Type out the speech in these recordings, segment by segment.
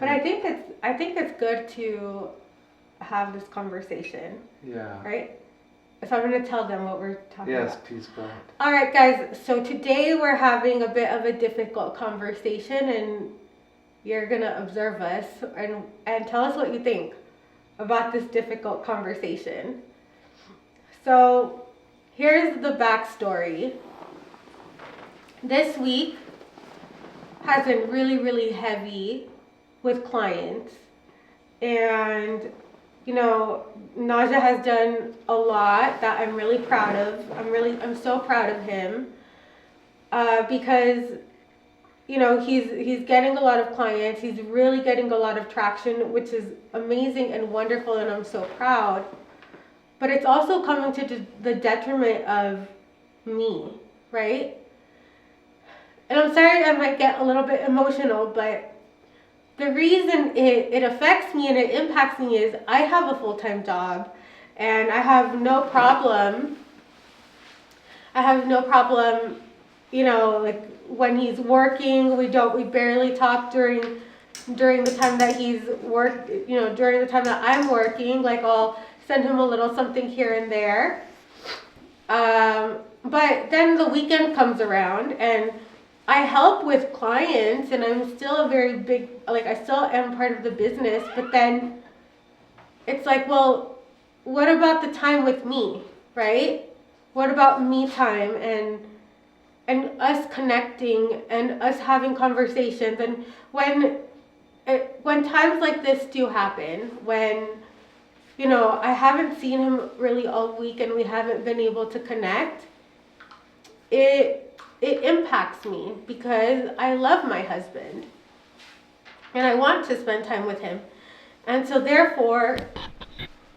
But I think it's good to have this conversation. Yeah. Right? So I'm going to tell them what we're talking about. Yes, please go ahead. All right, guys. So today we're having a bit of a difficult conversation, and you're going to observe us and tell us what you think about this difficult conversation. So here's the backstory. This week has been really, really heavy with clients. And, you know, Naja has done a lot that I'm really proud of. I'm so proud of him because, you know, he's getting a lot of clients. He's really getting a lot of traction, which is amazing and wonderful, and I'm so proud. But it's also coming to the detriment of me, right? And I'm sorry I might get a little bit emotional, but the reason it affects me and it impacts me is I have a full-time job, and I have no problem, you know, like when he's working, we barely talk during the time that during the time that I'm working, like I'll send him a little something here and there. But then the weekend comes around and I help with clients, and I'm still I still am part of the business, but then it's like, well, what about the time with me, right? What about me time and us connecting and us having conversations? And when times like this do happen, when, you know, I haven't seen him really all week and we haven't been able to connect, it impacts me because I love my husband and I want to spend time with him. And so therefore,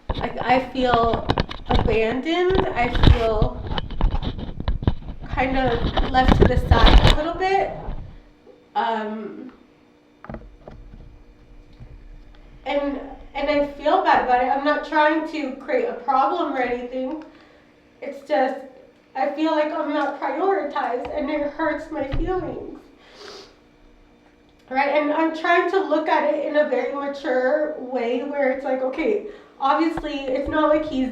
I feel abandoned. I feel kind of left to the side a little bit. And I feel bad about it. I'm not trying to create a problem or anything. It's just I feel like I'm not prioritized, and it hurts my feelings. Right? And I'm trying to look at it in a very mature way where it's like, okay, obviously it's not like he's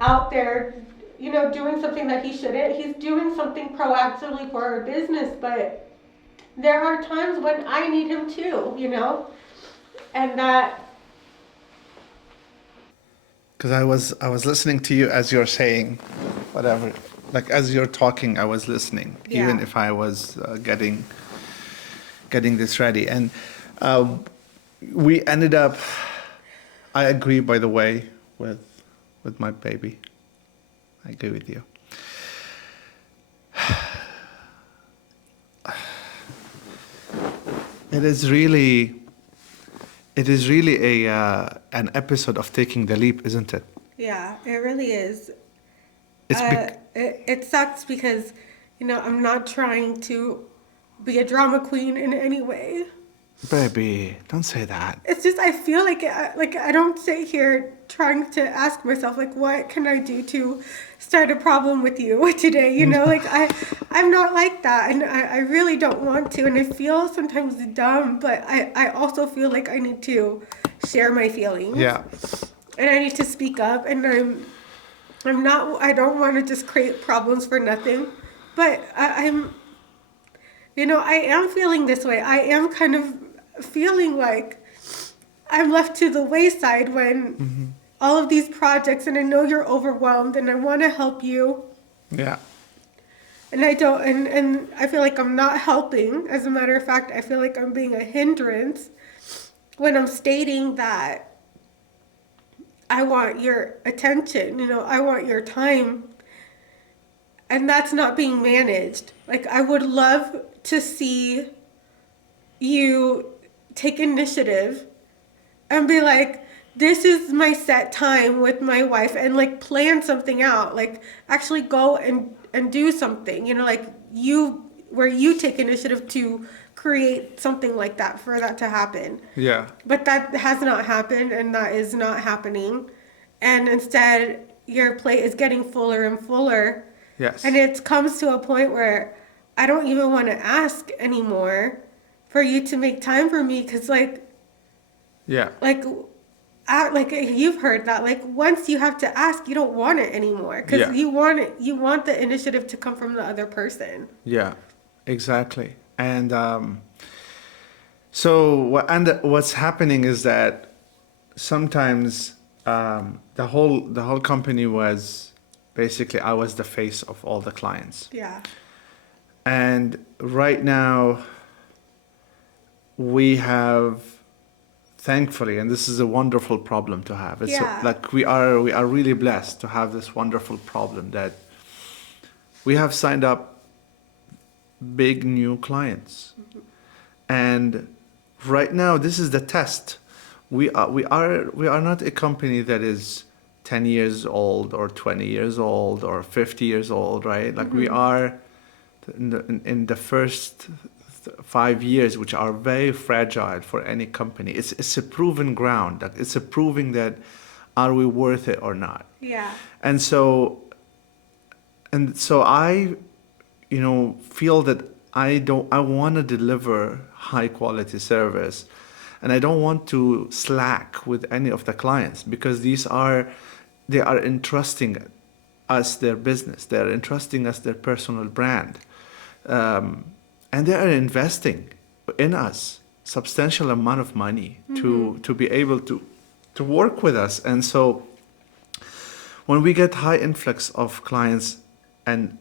out there, you know, doing something that he shouldn't. He's doing something proactively for our business, but there are times when I need him too, you know? And that. Because I was listening to you as you're saying whatever, like as you're talking, I was listening, Yeah. even if I was getting this ready, and we ended up. I agree, by the way, with my baby. I agree with you. It is really a an episode of taking the leap, isn't it? Yeah, it really is. It's It sucks because, you know, I'm not trying to be a drama queen in any way. baby, don't say that. It's just I feel like I don't sit here trying to ask myself like what can I do to start a problem with you today, you know, like I'm not like that, and I really don't want to, and I feel sometimes dumb, but I also feel like I need to share my feelings. Yeah. And I need to speak up, and I don't want to just create problems for nothing, but I'm, you know, I am feeling this way. I am kind of feeling like I'm left to the wayside when all of these projects, and I know you're overwhelmed, and I want to help you. Yeah. And I don't, and I feel like I'm not helping. As a matter of fact, I feel like I'm being a hindrance when I'm stating that I want your attention, you know, I want your time. And that's not being managed. Like, I would love to see you take initiative and be like, this is my set time with my wife, and like plan something out. Like, actually go and do something, you know, like where you take initiative to create something like that for that to happen. Yeah. But that has not happened, and that is not happening. And instead, your plate is getting fuller and fuller. Yes. And it comes to a point where I don't even want to ask anymore for you to make time for me, because, like, Yeah. Like, like you've heard that. Like once you have to ask, you don't want it anymore because Yeah. you want it. You want the initiative to come from the other person. Yeah. Exactly. And what's happening is that sometimes the whole company was basically I was the face of all the clients. Yeah. And right now we have, thankfully, and this is a wonderful problem to have. Yeah. Like we are really blessed to have this wonderful problem that we have signed up big new clients. And right now this is the test. We are not a company that is 10 years old or 20 years old or 50 years old, right? Like we are in the first 5 years, which are very fragile for any company. It's a proven ground. Like it's a proving that are we worth it or not. Yeah. And so I, feel that I want to deliver high quality service, and I don't want to slack with any of the clients because they are entrusting us their business. They are entrusting us their personal brand. And they are investing in us substantial amount of money to be able to work with us. And so when we get high influx of clients, and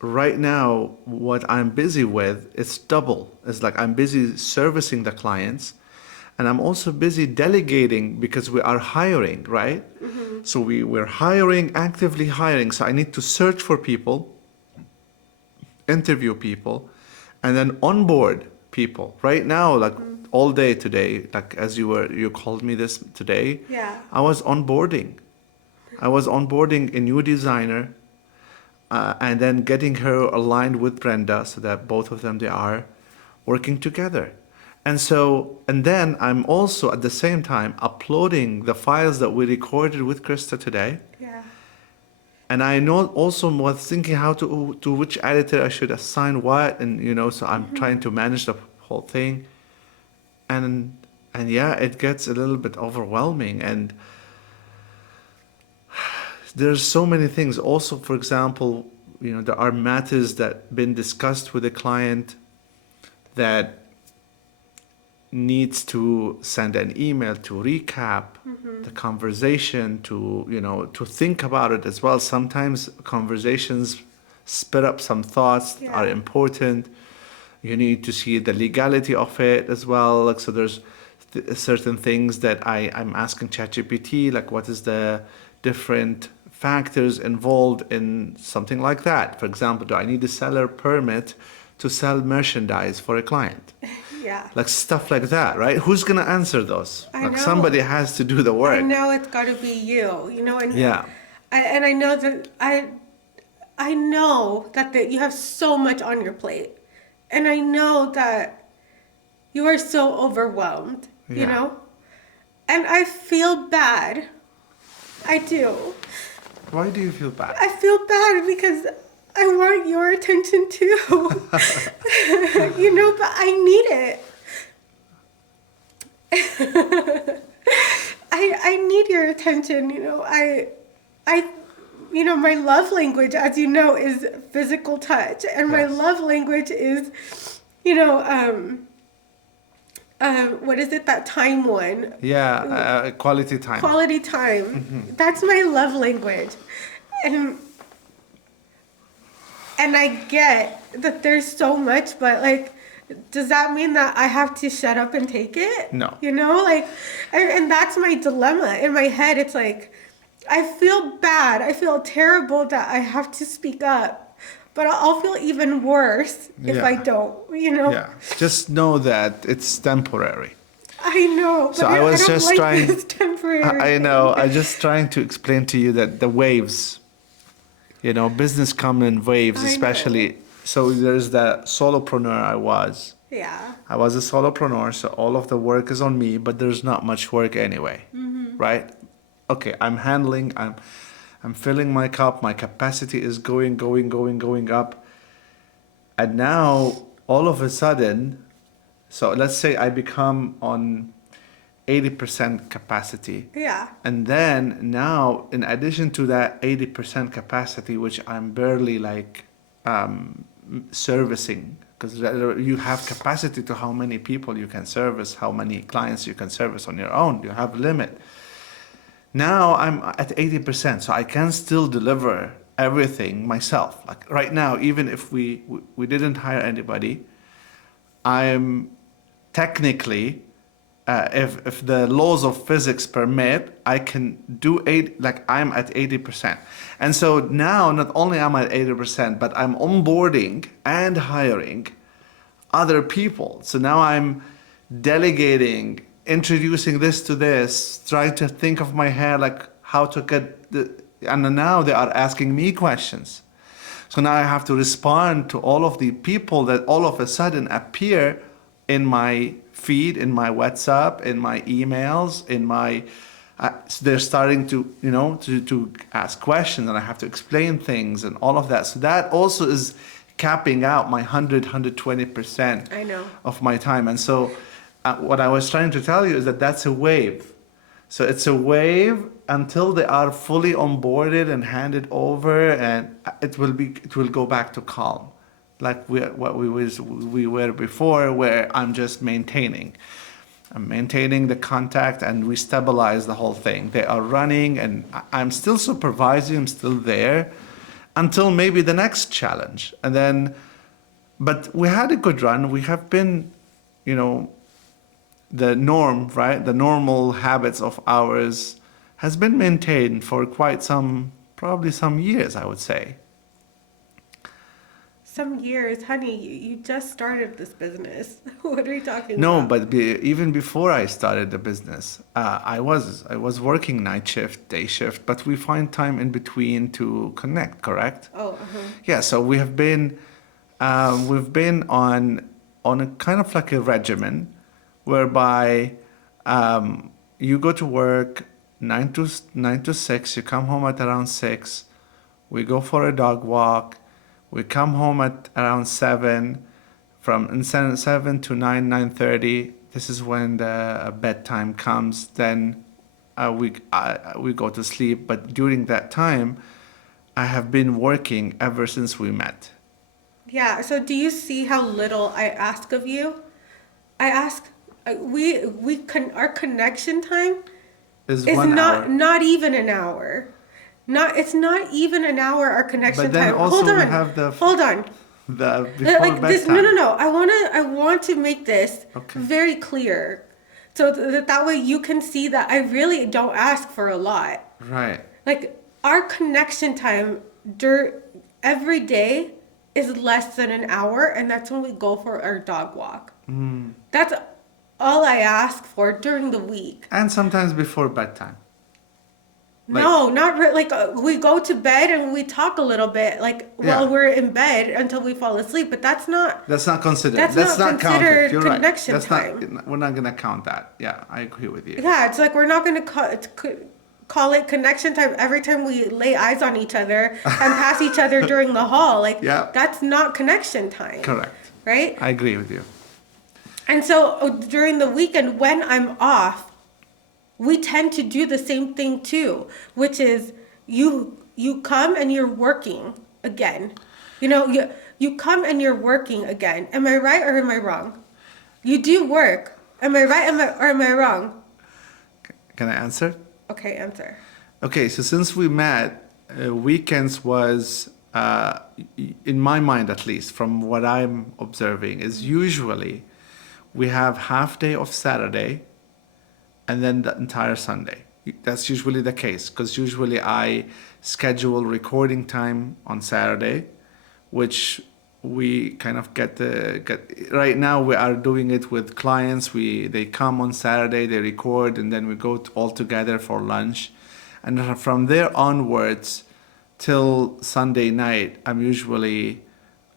right now what I'm busy with, it's double. It's like I'm busy servicing the clients, and I'm also busy delegating because we are hiring, right? So we're hiring, actively hiring. So I need to search for people, interview people, and then onboard people. Right now, like all day today, like as you called me this today, Yeah. I was onboarding. I was onboarding a new designer, and then getting her aligned with Brenda so that both of them they are working together. And then I'm also at the same time uploading the files that we recorded with Krista today. Yeah. And I know also was thinking how to which editor I should assign what, and so I'm trying to manage the whole thing, and yeah, it gets a little bit overwhelming, and there's so many things. Also, for example, there are matters that been discussed with a client that needs to send an email to recap the conversation, to think about it as well. Sometimes conversations spit up some thoughts that are Yeah. important. You need to see the legality of it as well. Like, so there's certain things that I'm asking ChatGPT, like what is the different factors involved in something like that. For example, do I need a seller permit to sell merchandise for a client? Yeah. Like stuff like that, right? Who's gonna answer those? I Like know. somebody has to do the I work. know it's got to be you, and Yeah. I know that I know that you have so much on your plate, and I know that you are so overwhelmed, Yeah. and I feel bad. I do. Why do you feel bad? I feel bad because I want your attention too. But I need it. I need your attention, I my love language, as you know, is physical touch, and my Yes. love language is, what is it, that time one? Yeah, quality time. Quality time. That's my love language. And I get that there's so much, but like, does that mean that I have to shut up and take it? No. And that's my dilemma. In my head, it's like, I feel bad. I feel terrible that I have to speak up, but I'll feel even worse if I Yeah. don't. Yeah. Just know that it's temporary. I know, but So I was don't just like trying. this temporary I know. thing. I just trying to explain to you that the waves, business come in waves, I know. especially. So there's the solopreneur I was. Yeah. I was a solopreneur, so all of the work is on me, but there's not much work anyway, right? Okay, I'm filling my cup. My capacity is going up, and now all of a sudden, so let's say I become on 80% capacity. Yeah. And then now, in addition to that 80% capacity, which I'm barely like servicing, because you have capacity to how many people you can service, how many clients you can service on your own. You have a limit. Now I'm at 80%, so I can still deliver everything myself. Like right now, even if we didn't hire anybody, I'm technically, if the laws of physics permit, I can do I'm at 80%. And so now not only am I at 80%, but I'm onboarding and hiring other people. So now I'm delegating, introducing this to this, trying to think of my head like how to get and now they are asking me questions. So now I have to respond to all of the people that all of a sudden appear in my feed, in my WhatsApp, in my emails, in my. So they're starting to, to ask questions, and I have to explain things and all of that. So that also is capping out my 120% I know. of my time. And so what I was trying to tell you is that that's a wave. So it's a wave until they are fully onboarded and handed over, and it will go back to calm, like we were before, where I'm just maintaining. I'm maintaining the contact, and we stabilize the whole thing. They are running, and I'm still supervising. I'm still there until maybe the next challenge, and then. But we had a good run. We have been, the norm, right? The normal habits of ours has been maintained for probably some years, I would say. Some years, honey, you just started this business. What are you talking No, about? but even before I started the business, I was working night shift, day shift, but we find time in between to connect. Correct? Oh, uh-huh. Yeah. So we've been on a kind of like a regimen, whereby you go to work 9 to 6, you come home at around 6, we go for a dog walk, we come home at around 7, from 7 to 9:30. This is when the bedtime comes. Then we go to sleep. But during that time, I have been working ever since we met. Yeah, so do you see how little I ask of you? I ask our connection time Is is 1 hour. not even an hour. It's not even an hour our connection But then time. also Hold we on. have Hold on. the before Like this, no, bedtime. no, no. I want to make this Okay. very clear, so that way you can see that I really don't ask for a lot. Right. Like our connection time every day is less than an hour, and that's when we go for our dog walk. That's all I ask for during the week. And sometimes before bedtime. No, not like we go to bed and we talk a little bit, like while Yeah. we're in bed until we fall asleep. But that's not. That's not considered. That's That's not not counted. considered You're right. connection That's time. not. We're not gonna count that. Yeah, I agree with you. Yeah, it's like we're not gonna call it connection time every time we lay eyes on each other and pass each other during the hall. Like Yeah. that's not connection time. Correct. Right? I agree with you. And so during the weekend when I'm off, we tend to do the same thing too, which is you come and you're working again. You come and you're working again. Am I right or am I wrong? You do work. Am I right or am I wrong? Can I answer? Okay, answer. Okay, so since we met, weekends was, in my mind at least, from what I'm observing, is usually we have half day of Saturday and then the entire Sunday. That's usually the case, because usually I schedule recording time on Saturday, which we kind of get right now we are doing it with clients. They come on Saturday, they record, and then we go all together for lunch. And from there onwards till Sunday night, I'm usually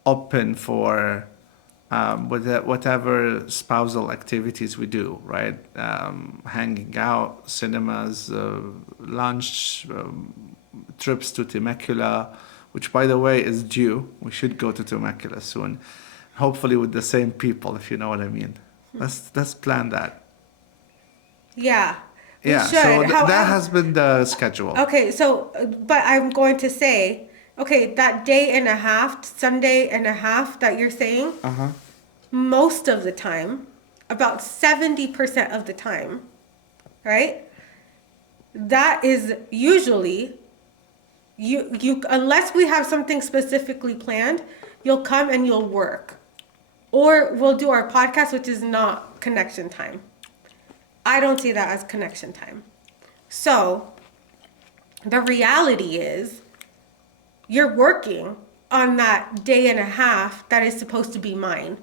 open for whatever spousal activities we do, right? Hanging out, cinemas, lunch, trips to Temecula, which, by the way, is due. We should go to Temecula soon, hopefully with the same people, if you know what I mean. Let's plan that. Yeah. We Yeah, should. so that However, has been the schedule. okay, so, but I'm going to say, okay, that day and a half, Sunday and a half that you're saying, Uh-huh. most of the time, about 70% of the time, right? That is usually you unless we have something specifically planned, you'll come and you'll work. Or we'll do our podcast, which is not connection time. I don't see that as connection time. So the reality is you're working on that day and a half that is supposed to be mine.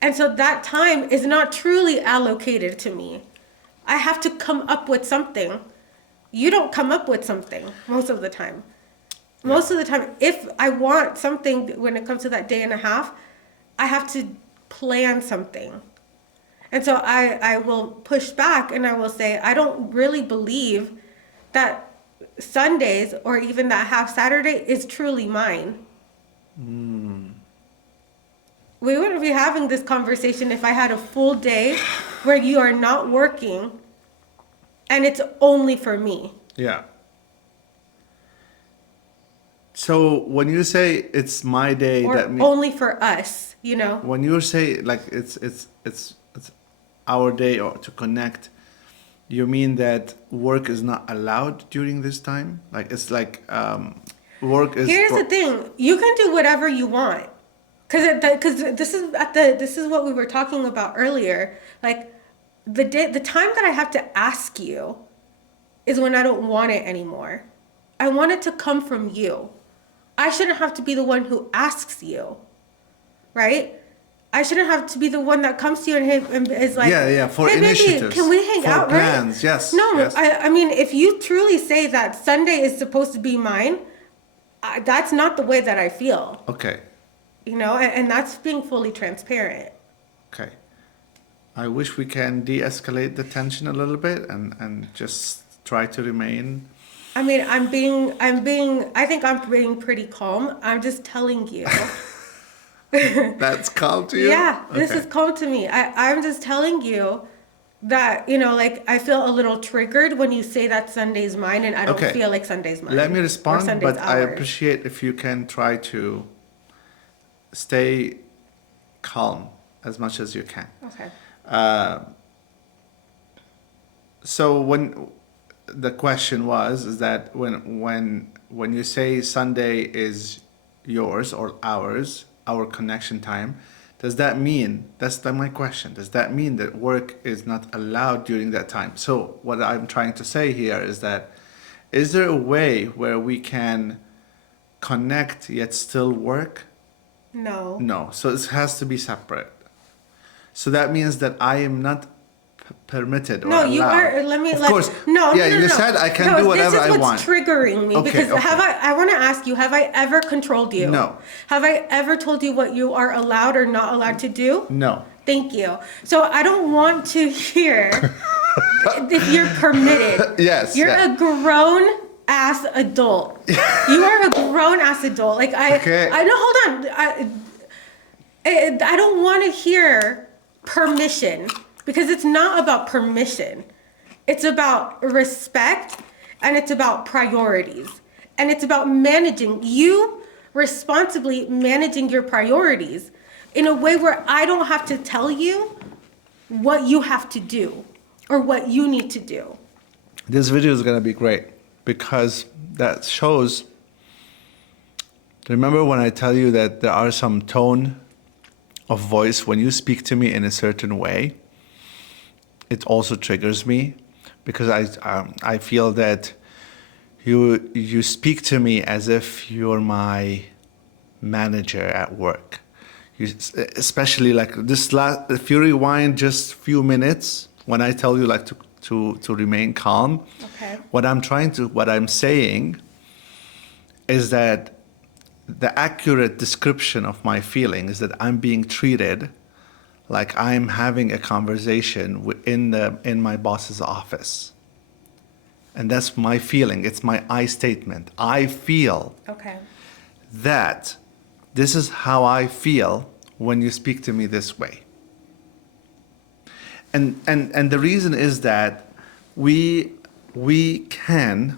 And so that time is not truly allocated to me. I have to come up with something. You don't come up with something most of the time. Most of the time, if I want something when it comes to that day and a half, I have to plan something. And so I will push back and I will say, I don't really believe that Sundays or even that half Saturday is truly mine. We wouldn't be having this conversation if I had a full day where you are not working and it's only for me. Yeah. So when you say it's my day, Or that means only for us, you know? when you say like it's our day or to connect, you mean that work is not allowed during this time? Like it's like work is. Here's the thing: you can do whatever you want, because this is what we were talking about earlier. Like the time that I have to ask you is when I don't want it anymore. I want it to come from you. I shouldn't have to be the one who asks you, right? I shouldn't have to be the one that comes to you and is like, for hey, baby, initiatives, can we hang for out, plans, right? yes. No, yes. I mean, if you truly say that Sunday is supposed to be mine, that's not the way that I feel, Okay, you know, and that's being fully transparent. okay. I wish we can de-escalate the tension a little bit and just try to remain. I mean, I think I'm being pretty calm. I'm just telling you. That's calm to you? Yeah, this Okay. is calm to me. I'm just telling you that, you know, like I feel a little triggered when you say that Sunday's mine and I don't Okay. feel like Sunday's mine. Let me or respond, Sunday's but I ours. appreciate if you can try to stay calm as much as you can. Okay. So when the question was is that when you say Sunday is yours or ours, our connection time, does that mean my question? Does that mean that work is not allowed during that time? So what I'm trying to say here is that is there a way where we can connect yet still work? No. No. So it has to be separate. So that means that I am not permitted or No, allowed. you are. Let me. Of course. No. Yeah, No, no, you no. said I can No, do whatever I This is want. what's triggering me Okay, because okay. I want to ask you: have I ever controlled you? No. Have I ever told you what you are allowed or not allowed to do? No. Thank you. So I don't want to hear if you're permitted. Yes. You're yeah. a grown ass adult. You are a grown ass adult. Like Okay. I know. Hold on. I don't want to hear permission because it's not about permission. It's about respect and it's about priorities. And it's about managing you responsibly managing your priorities in a way where I don't have to tell you what you have to do or what you need to do. This video is gonna be great because that shows. Remember when I tell you that there are some tone of voice when you speak to me in a certain way? It also triggers me because I feel that you speak to me as if you're my manager at work. You, especially like this last, if you rewind just few minutes when I tell you like to remain calm. Okay. What I'm saying is that the accurate description of my feeling is that I'm being treated like I'm having a conversation in my boss's office. And that's my feeling. It's my I statement. I feel Okay. that this is how I feel when you speak to me this way. And the reason is that we can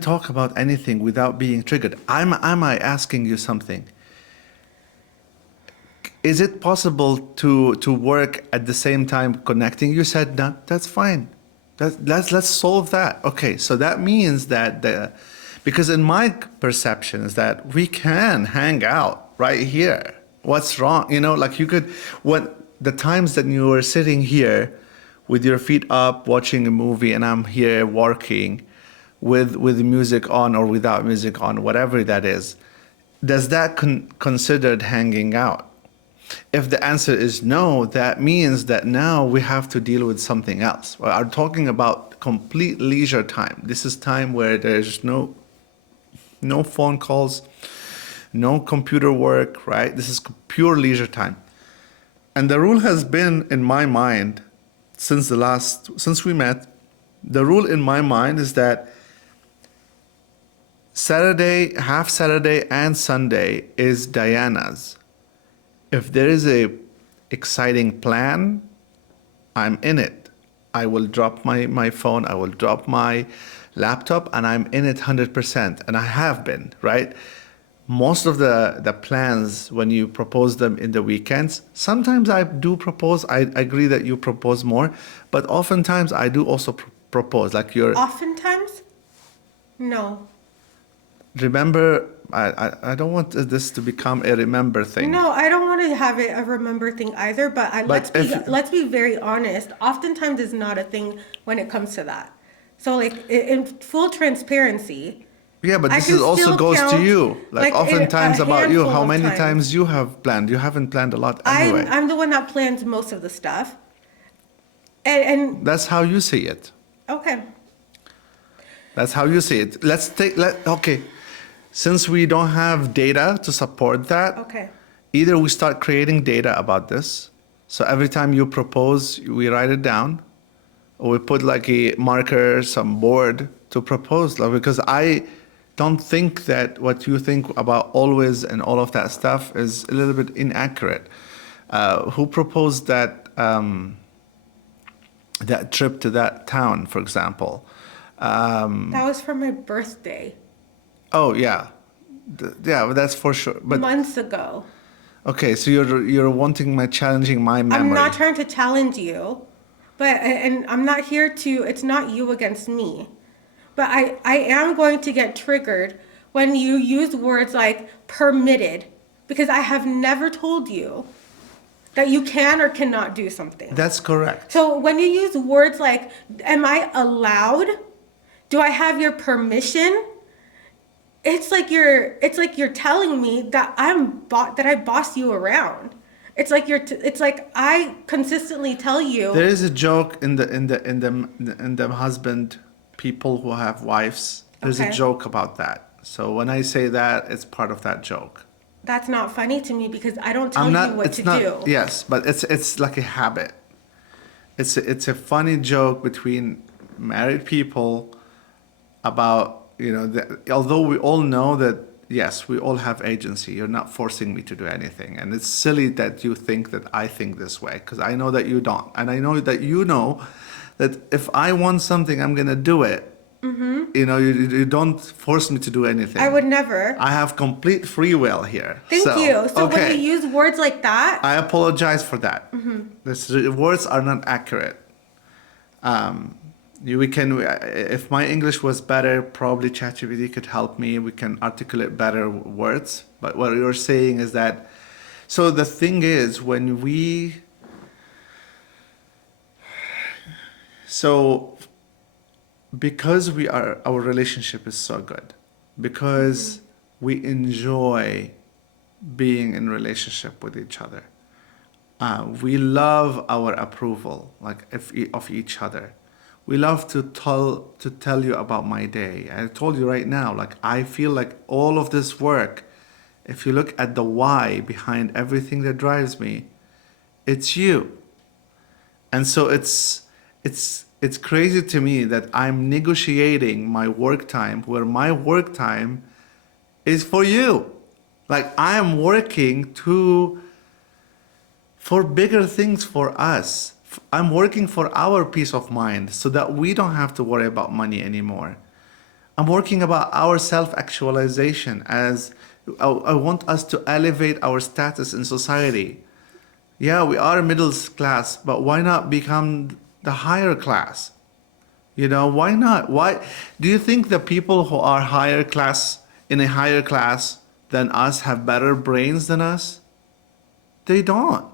talk about anything without being triggered. Am I asking you something? Is it possible to work at the same time connecting? You said no, that's fine. Let's solve that. Okay, so that means that because in my perception is that we can hang out right here. What's wrong? You know, like you could, what the times that you were sitting here with your feet up watching a movie and I'm here working with music on or without music on, whatever that is, does that considered hanging out? If the answer is no, that means that now we have to deal with something else. We are talking about complete leisure time. This is time where there's no phone calls, no computer work, right? This is pure leisure time. And the rule has been in my mind since we met, the rule in my mind is that Saturday, half Saturday and Sunday is Diana's. If there is a exciting plan, I'm in it. I will drop my phone, I will drop my laptop, and I'm in it 100%. And I have been, right? Most of the plans, when you propose them in the weekends, sometimes I do propose. I agree that you propose more, but oftentimes I do also propose. Like you're. Oftentimes? No. Remember, I don't want this to become a remember thing. No, I don't want to have it a remember thing either, but let's be very honest. Oftentimes is not a thing when it comes to that. So like in full transparency. Yeah, but I this can also still goes to count, you. Like oftentimes a about you, handful how of many times. times you have planned. You haven't planned a lot anyway. I'm the one that plans most of the stuff. And That's how you see it. okay. That's how you see it. Okay. Since we don't have data to support that, Okay. either we start creating data about this. So every time you propose, we write it down, or we put like a marker, some board to propose. Like, because I don't think that what you think about always and all of that stuff is a little bit inaccurate. Who proposed that that trip to that town, for example? That was for my birthday. Oh yeah, yeah, that's for sure. But Months ago. okay, so you're wanting challenging my memory. I'm not trying to challenge you, and I'm not here to, it's not you against me. But I am going to get triggered when you use words like permitted, because I have never told you that you can or cannot do something. That's correct. So when you use words like, am I allowed? Do I have your permission? It's like you're telling me that I boss you around. It's like I consistently tell you. There is a joke in the husband people who have wives. There's a Okay. joke about that. So when I say that, it's part of that joke. That's not funny to me because I don't tell you what to do. Yes, but it's like a habit. It's a funny joke between married people about, although we all know that, yes, we all have agency. You're not forcing me to do anything. And it's silly that you think that I think this way, because I know that you don't. And I know that you know that if I want something, I'm going to do it. Mm-hmm. You don't force me to do anything. I would never. I have complete free will here. Thank you. So okay. when you use words like that. I apologize for that. Mm-hmm. The words are not accurate. If my English was better, probably ChatGPT could help me. We can articulate better words. But what you're saying is that, so the thing is, because our relationship is so good, because we enjoy being in relationship with each other, we love our approval, like of each other. We love to tell you about my day. I told you right now, like I feel like all of this work, if you look at the why behind everything that drives me, it's you. And so it's crazy to me that I'm negotiating my work time where my work time is for you. Like I am working for bigger things for us. I'm working for our peace of mind so that we don't have to worry about money anymore. I'm working about our self-actualization as I want us to elevate our status in society. Yeah, we are middle class, but why not become the higher class? You know, why not? Why do you think the people who are higher class in a higher class than us have better brains than us? They don't.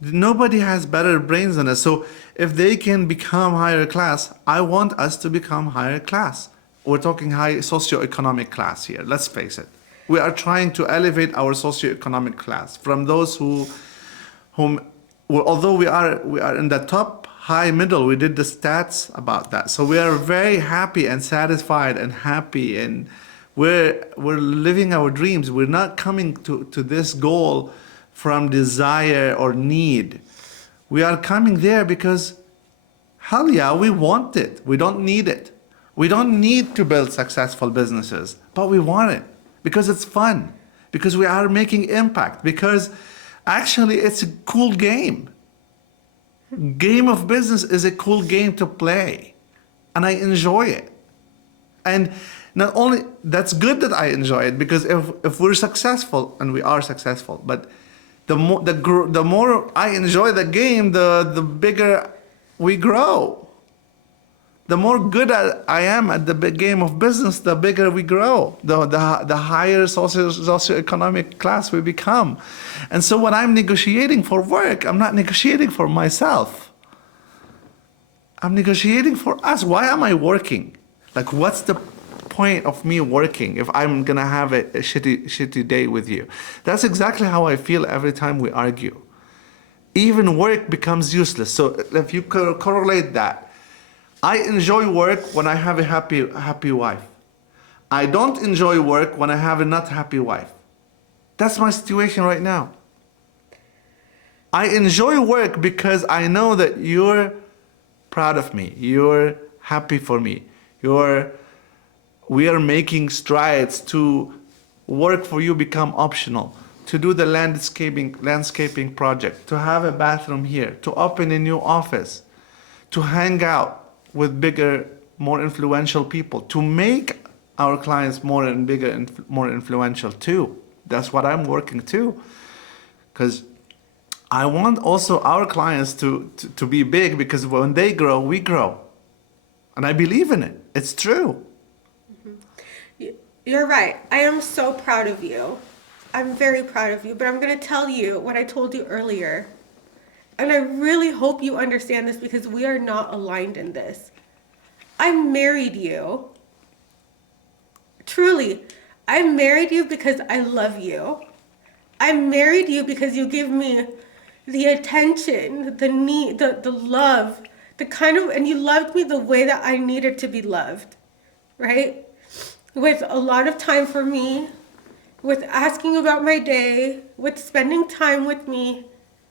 Nobody has better brains than us. So if they can become higher class, I want us to become higher class. We're talking high socioeconomic class here. Let's face it. We are trying to elevate our socioeconomic class from those whom, well, although we are in the top high middle. We did the stats about that. So we are very happy and satisfied and happy, and we're living our dreams. We're not coming to this goal from desire or need. We are coming there because, hell yeah, we want it. We don't need it. We don't need to build successful businesses, but we want it because it's fun, because we are making impact, because actually it's a cool game. Game of business is a cool game to play, and I enjoy it. And not only that's good that I enjoy it, because if we're successful, and we are successful, but the more I enjoy the game, the bigger we grow. The more good I am at the big game of business, the bigger we grow. The higher socioeconomic class we become. And so when I'm negotiating for work, I'm not negotiating for myself. I'm negotiating for us. Why am I working? Like, what's the point of me working if I'm gonna have a shitty day with you? That's exactly how I feel every time we argue. Even work becomes useless. So if you correlate that, I enjoy work when I have a happy wife. I don't enjoy work when I have a not happy wife. That's my situation right now. I enjoy work because I know that you're proud of me. You're happy for me. We are making strides to work for you become optional, to do the landscaping project, to have a bathroom here, to open a new office, to hang out with bigger, more influential people, to make our clients more and bigger and more influential too. That's what I'm working too. Because I want also our clients to be big, because when they grow, we grow. And I believe in it. It's true. You're right. I am so proud of you. I'm very proud of you, but I'm going to tell you what I told you earlier. And I really hope you understand this, because we are not aligned in this. I married you. Truly, I married you because I love you. I married you because you give me the attention, the need, the love, and you loved me the way that I needed to be loved, right? With a lot of time for me, with asking about my day, with spending time with me.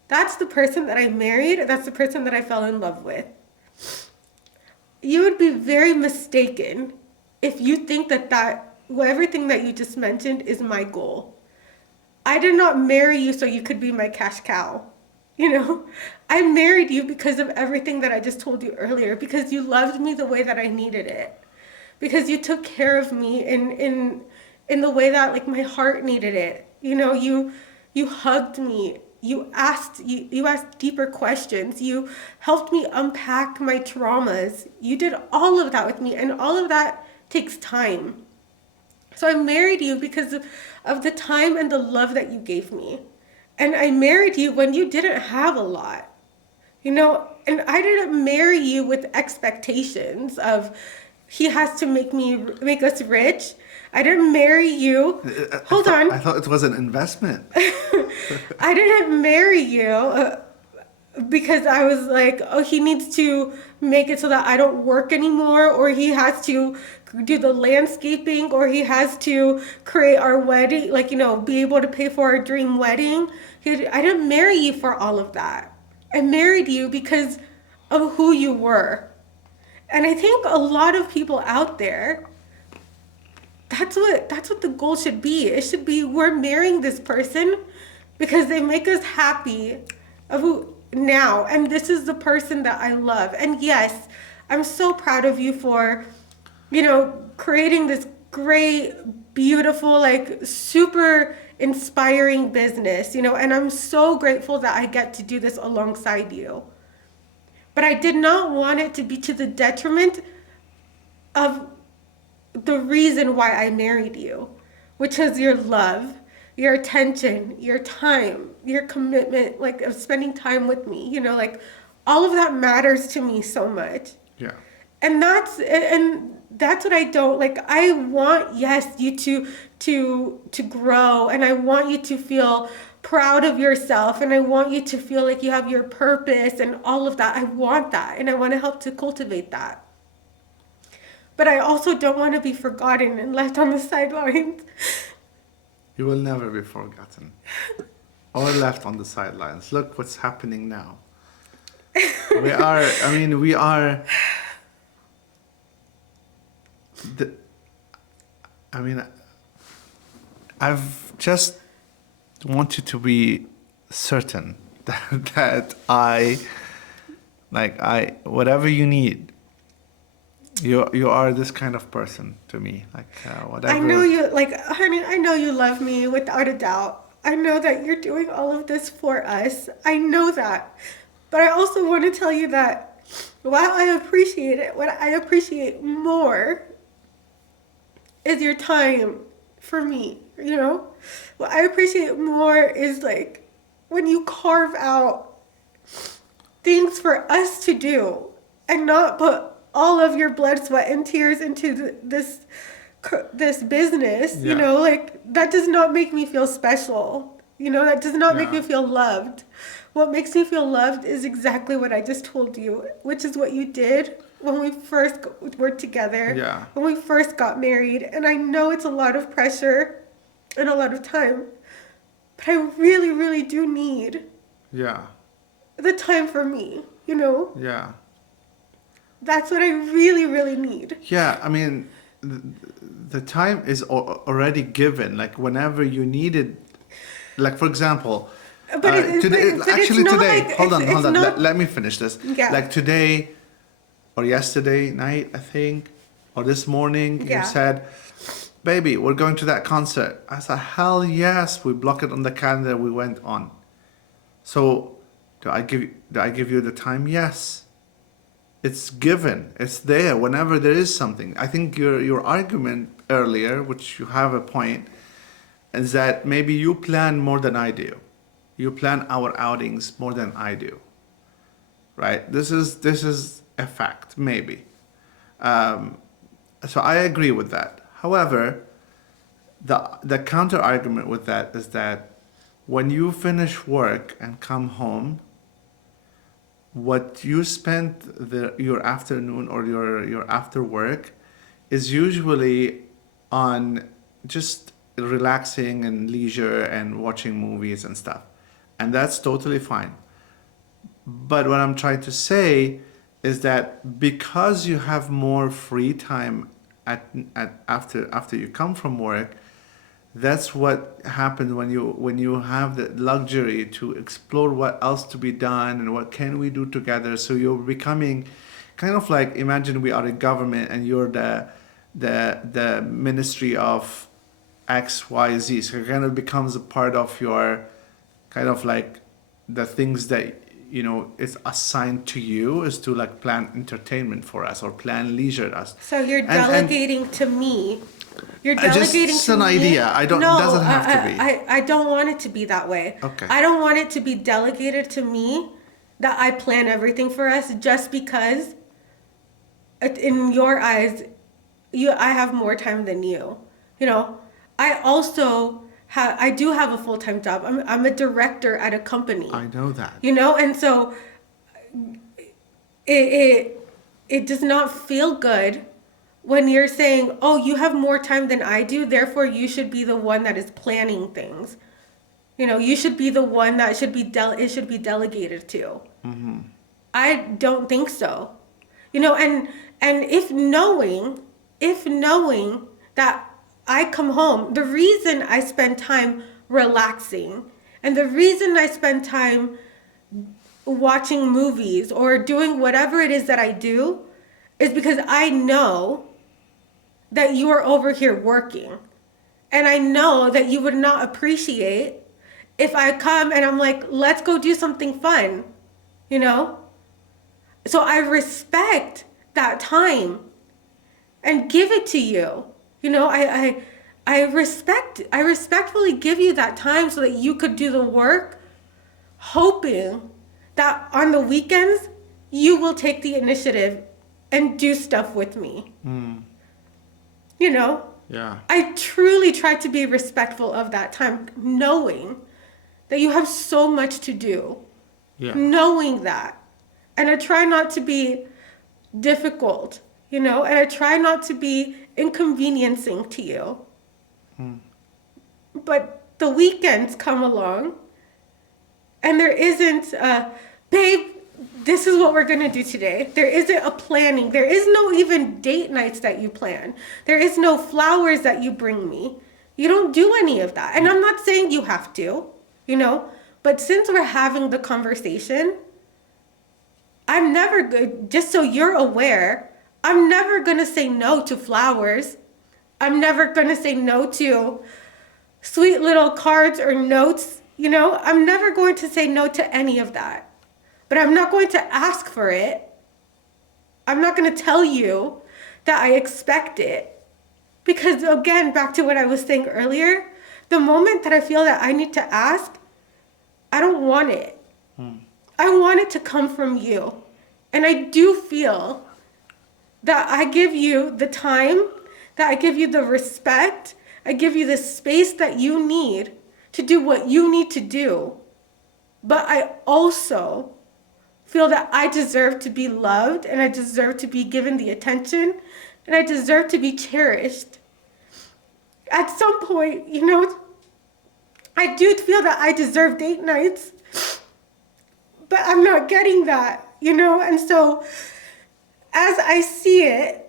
That's the person that I married. That's the person that I fell in love with. You would be very mistaken if you think everything that you just mentioned is my goal. I did not marry you so you could be my cash cow. You know, I married you because of everything that I just told you earlier, because you loved me the way that I needed it, because you took care of me in the way that, like, my heart needed it. You know, you hugged me. You asked deeper questions. You helped me unpack my traumas. You did all of that with me, and all of that takes time. So I married you because of the time and the love that you gave me. And I married you when you didn't have a lot. You know, and I didn't marry you with expectations of he has to make us rich. I didn't marry you. Hold on. I thought it was an investment. I didn't marry you because I was like, oh, he needs to make it so that I don't work anymore, or he has to do the landscaping, or he has to create our wedding, like, you know, be able to pay for our dream wedding. I didn't marry you for all of that. I married you because of who you were. And I think a lot of people out there That's what the goal should be. It should be we're marrying this person because they make us happy of who now, and this is the person that I love. And yes, I'm so proud of you for, creating this great, beautiful, like super inspiring business, and I'm so grateful that I get to do this alongside you. But I did not want it to be to the detriment of the reason why I married you, which is your love, your attention, your time, your commitment, like of spending time with me, like all of that matters to me so much. Yeah. And that's what I don't like. I want, yes, you to grow, and I want you to feel proud of yourself, and I want you to feel like you have your purpose and all of that. I want that, and I want to help to cultivate that. But I also don't want to be forgotten and left on the sidelines. You will never be forgotten or left on the sidelines. Look what's happening now. We are. The, I mean, I've just want you to be certain that whatever you need, you are this kind of person to me. Like whatever. I know you, like, honey, I know you love me without a doubt. I know that you're doing all of this for us. I know that. But I also want to tell you that while I appreciate it, what I appreciate more is your time for me, What I appreciate more is like when you carve out things for us to do and not put all of your blood, sweat, and tears into this business, Yeah. like that does not make me feel special. That does not make Yeah. me feel loved. What makes me feel loved is exactly what I just told you, which is what you did when we first were together, Yeah. when we first got married. And I know it's a lot of pressure and a lot of time, but I really, really do need Yeah. the time for me, Yeah. That's what I really, really need. Yeah. I mean, the time is already given. Like whenever you need it. Like for example. Today, hold on. Let me finish this. Yeah. Like today, or yesterday night, I think, or this morning, Yeah. you said, "Baby, we're going to that concert." I said, "Hell yes!" We blocked it on the calendar. We went on. So, do I give you the time? Yes. It's given. It's there. Whenever there is something, I think your argument earlier, which you have a point, is that maybe you plan more than I do. You plan our outings more than I do. Right? This is a fact, maybe. So I agree with that. However, the counter argument with that is that when you finish work and come home, what you spent your afternoon or your after work is usually on just relaxing and leisure and watching movies and stuff. And that's totally fine. But what I'm trying to say is that because you have more free time after you come from work, that's what happens when you have the luxury to explore what else to be done and what can we do together. So you're becoming kind of like, imagine we are a government and you're the ministry of XYZ. So it kind of becomes a part of your kind of like the things that is assigned to you is to like plan entertainment for us or plan leisure us. So you're And- delegating to me. You're delegating just to an me. idea. I don't. No, It doesn't have to be. I don't want it to be that way. Okay. I don't want it to be delegated to me that I plan everything for us just because in your eyes I have more time than you. I also I do have a full-time job. I'm a director at a company. I know that. And so it does not feel good when you're saying, "Oh, you have more time than I do, therefore you should be the one that is planning things." You should be the one that should be it should be delegated to. Mm-hmm. I don't think so. And if knowing that I come home, the reason I spend time relaxing and the reason I spend time watching movies or doing whatever it is that I do is because I know that you are over here working. And I know that you would not appreciate if I come and I'm like, let's go do something fun, you know? So I respect that time and give it to you. You know, I respectfully give you that time so that you could do the work, hoping that on the weekends you will take the initiative and do stuff with me. You know? Yeah. I truly try to be respectful of that time, knowing that you have so much to do. Yeah. Knowing that. And I try not to be difficult, you know, and I try not to be inconveniencing to you. But the weekends come along and there isn't babe, this is what we're gonna do today. There isn't a planning. There is no even date nights that you plan. There is no flowers that you bring me. You don't do any of that. And I'm not saying you have to, you know, but since we're having the conversation, I'm never good, just so you're aware, I'm never gonna say no to flowers. I'm never gonna say no to sweet little cards or notes, you know? I'm never going to say no to any of that. But I'm not going to ask for it. I'm not going to tell you that I expect it. Because again, back to what I was saying earlier, the moment that I feel that I need to ask, I don't want it. I want it to come from you. And I do feel that I give you the time, that I give you the respect, I give you the space that you need to do what you need to do. But I also feel that I deserve to be loved and I deserve to be given the attention and I deserve to be cherished. At some point, you know, I do feel that I deserve date nights, but I'm not getting that, you know? And so as I see it,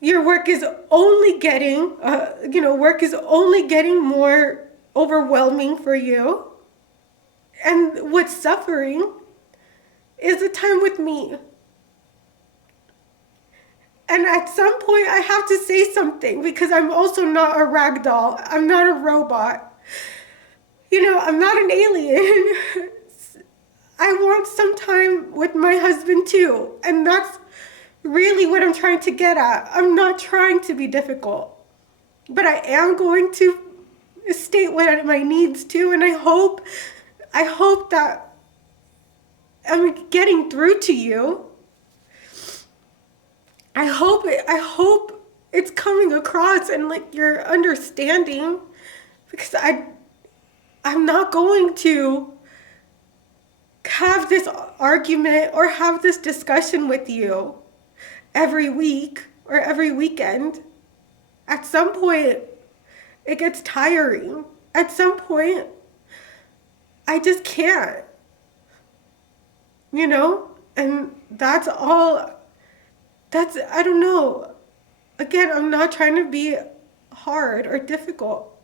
your work is only getting, work is only getting more overwhelming for you. And what's suffering is the time with me. And at some point, I have to say something because I'm also not a rag doll. I'm not a robot. You know, I'm not an alien. I want some time with my husband too. And that's really what I'm trying to get at. I'm not trying to be difficult. But I am going to state what my needs too. And I hope that I'm getting through to you. I hope it's coming across and like you're understanding, because I'm not going to have this argument or have this discussion with you every week or every weekend. At some point, it gets tiring. At some point, I just can't, you know? And that's all. I don't know. Again, I'm not trying to be hard or difficult,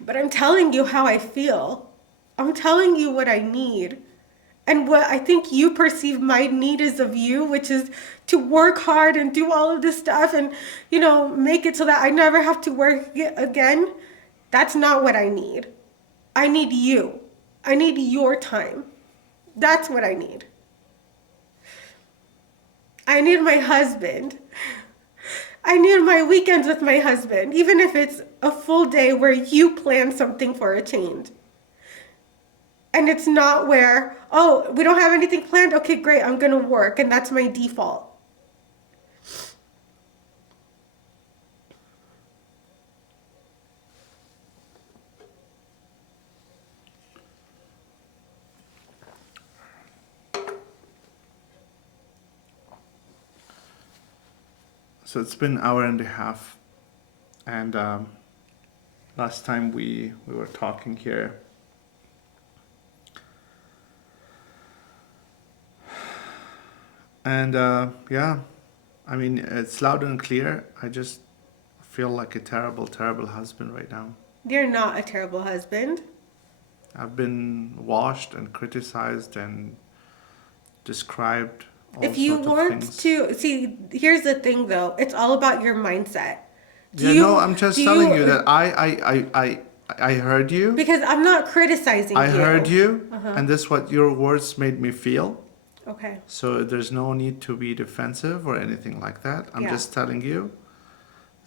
but I'm telling you how I feel. I'm telling you what I need. And what I think you perceive my need is of you, which is to work hard and do all of this stuff and, you know, make it so that I never have to work again. That's not what I need. I need you. I need your time. That's what I need. I need my husband. I need my weekends with my husband, even if it's a full day where you plan something for a change. And it's not where, oh, we don't have anything planned. Okay, great, I'm gonna work, and that's my default. So it's been an hour and a half, and last time we were talking here, and yeah, I mean it's loud and clear. I just feel like a terrible, terrible husband right now. You're not a terrible husband. I've been washed and criticized and described all If you sorts of want things. to see, here's the thing though, it's all about your mindset. Do Yeah, no, I'm you, just do telling you that you, I heard you. because I'm not criticizing I heard you. you, Uh-huh. and this what your words made me feel. Okay. So there's no need to be defensive or anything like that. I'm Yeah. just telling you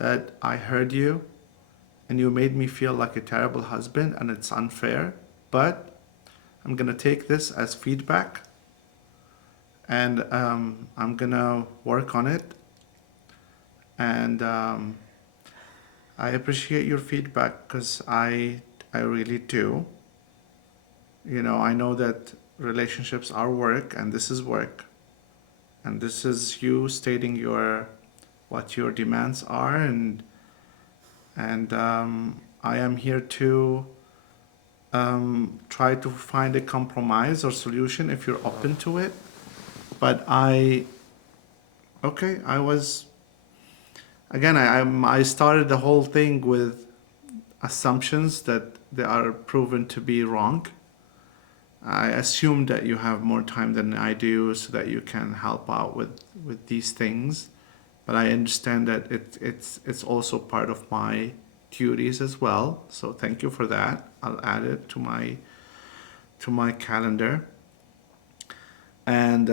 that I heard you, and you made me feel like a terrible husband, and it's unfair. But I'm gonna take this as feedback, and I'm gonna work on it. And I appreciate your feedback because I really do. You know, I know that relationships are work, and this is work, and this is you stating your what your demands are, and I am here to try to find a compromise or solution if you're open to it. But okay, I was again. I started the whole thing with assumptions that they are proven to be wrong. I assume that you have more time than I do, so that you can help out with these things. But I understand that it's also part of my duties as well. So thank you for that. I'll add it to my calendar. And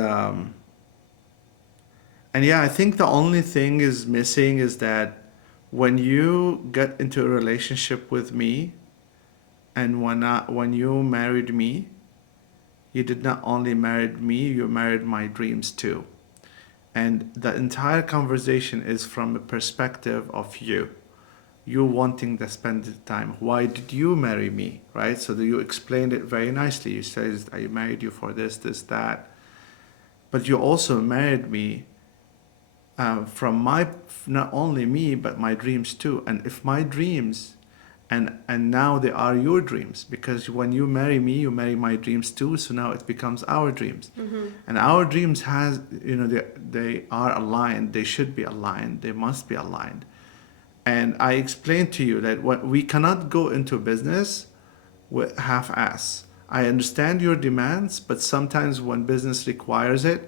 yeah, I think the only thing is missing is that when you get into a relationship with me, and when you married me, you did not only marry me, you married my dreams too. And the entire conversation is from a perspective of you. You wanting to spend the time. Why did you marry me? Right? So you explained it very nicely. You said, I married you for this, this, that. But you also married me from my, not only me, but my dreams too. And if my dreams, and now they are your dreams, because when you marry me, you marry my dreams too. So now it becomes our dreams. And our dreams has, they are aligned. They should be aligned. They must be aligned. And I explained to you that what we cannot go into business with half-ass. I understand your demands, but sometimes when business requires it,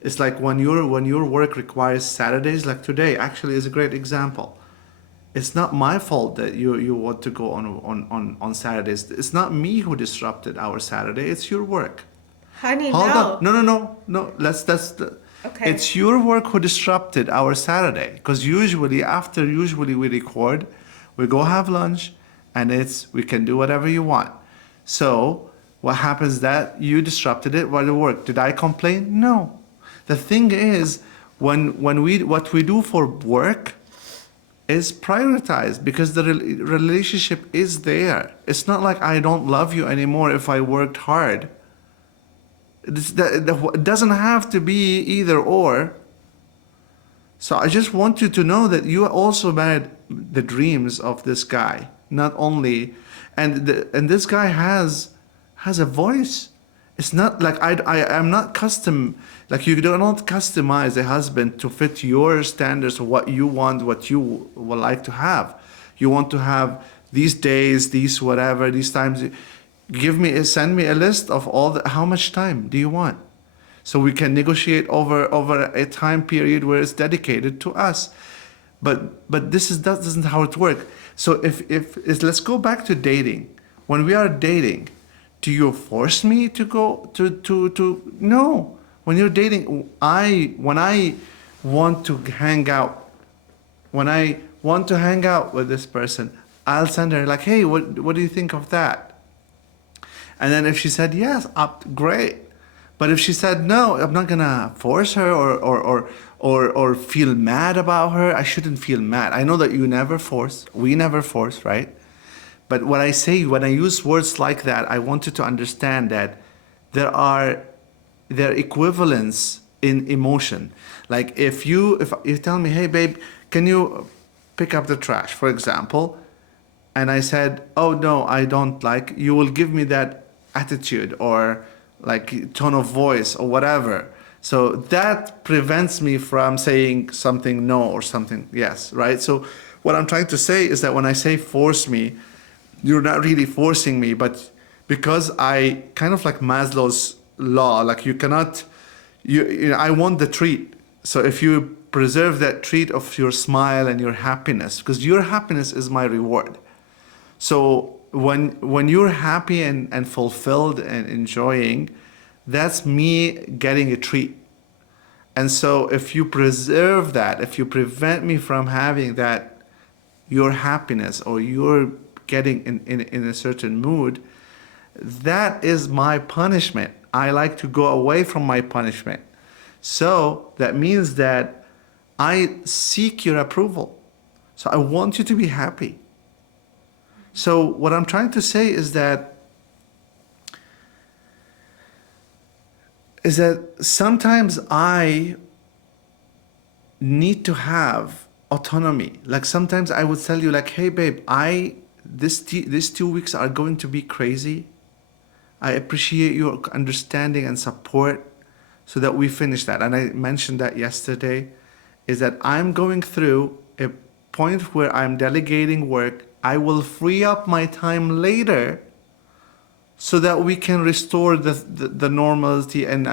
it's like when your work requires Saturdays, like today actually is a great example. It's not my fault that you want to go on Saturdays. It's not me who disrupted our Saturday. It's your work. Honey, Hold no. on. No. Okay. It's your work who disrupted our Saturday. Because usually we record, we go have lunch, and we can do whatever you want. So what happens that you disrupted it while you work? Did I complain? No. The thing is, what we do for work is prioritized because the relationship is there. It's not like I don't love you anymore if I worked hard. It doesn't have to be either or. So I just want you to know that you also married the dreams of this guy, not only, and this guy has a voice. It's not like I'm not custom, like you do not customize a husband to fit your standards of what you want, what you would like to have. You want to have these days, these whatever, these times. Send me a list of how much time do you want? So we can negotiate over a time period where it's dedicated to us. But that doesn't how it works. So let's go back to dating. When we are dating, do you force me to go to no. When you're dating, when I want to hang out with this person, I'll send her like, hey, what do you think of that? And then if she said yes, great. But if she said no, I'm not gonna force her or feel mad about her. I shouldn't feel mad. I know that we never force, right? But when I use words like that, I want you to understand that there equivalents in emotion. Like if you tell me, hey babe, can you pick up the trash, for example, and I said, oh no, I don't like, you will give me that attitude or like tone of voice or whatever. So that prevents me from saying something no or something yes, right? So what I'm trying to say is that when I say force me, you're not really forcing me, but because I kind of like Maslow's law, like you cannot, you know, I want the treat. So if you preserve that treat of your smile and your happiness, because your happiness is my reward. So when you're happy and fulfilled and enjoying, that's me getting a treat. And so if you preserve that, if you prevent me from having that, your happiness, or you're getting in a certain mood, that is my punishment. I like to go away from my punishment. So that means that I seek your approval. So I want you to be happy. So what I'm trying to say is that sometimes I need to have autonomy. Like sometimes I would tell you like, hey babe, these 2 weeks are going to be crazy. I appreciate your understanding and support so that we finish that. And I mentioned that yesterday, is that I'm going through a point where I'm delegating work. I will free up my time later so that we can restore the normality, and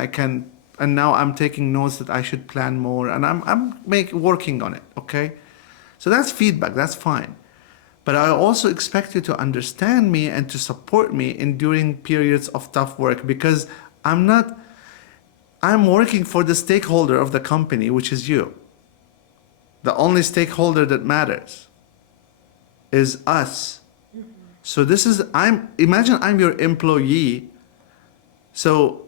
now I'm taking notes that I should plan more, and I'm working on it, okay? So that's feedback, that's fine. But I also expect you to understand me and to support me in during periods of tough work, because I'm working for the stakeholder of the company, which is you. The only stakeholder that matters is us. So imagine I'm your employee. So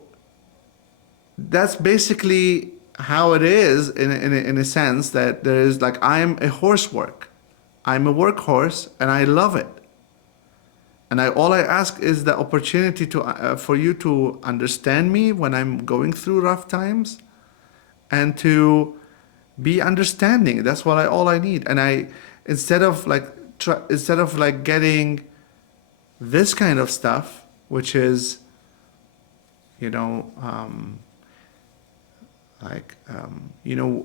that's basically how it is in a sense, that there is like, I'm a horsework. I'm a workhorse and I love it. And all I ask is the opportunity for you to understand me when I'm going through rough times, and to be understanding. That's all I need. And instead of like getting this kind of stuff, which is, you know,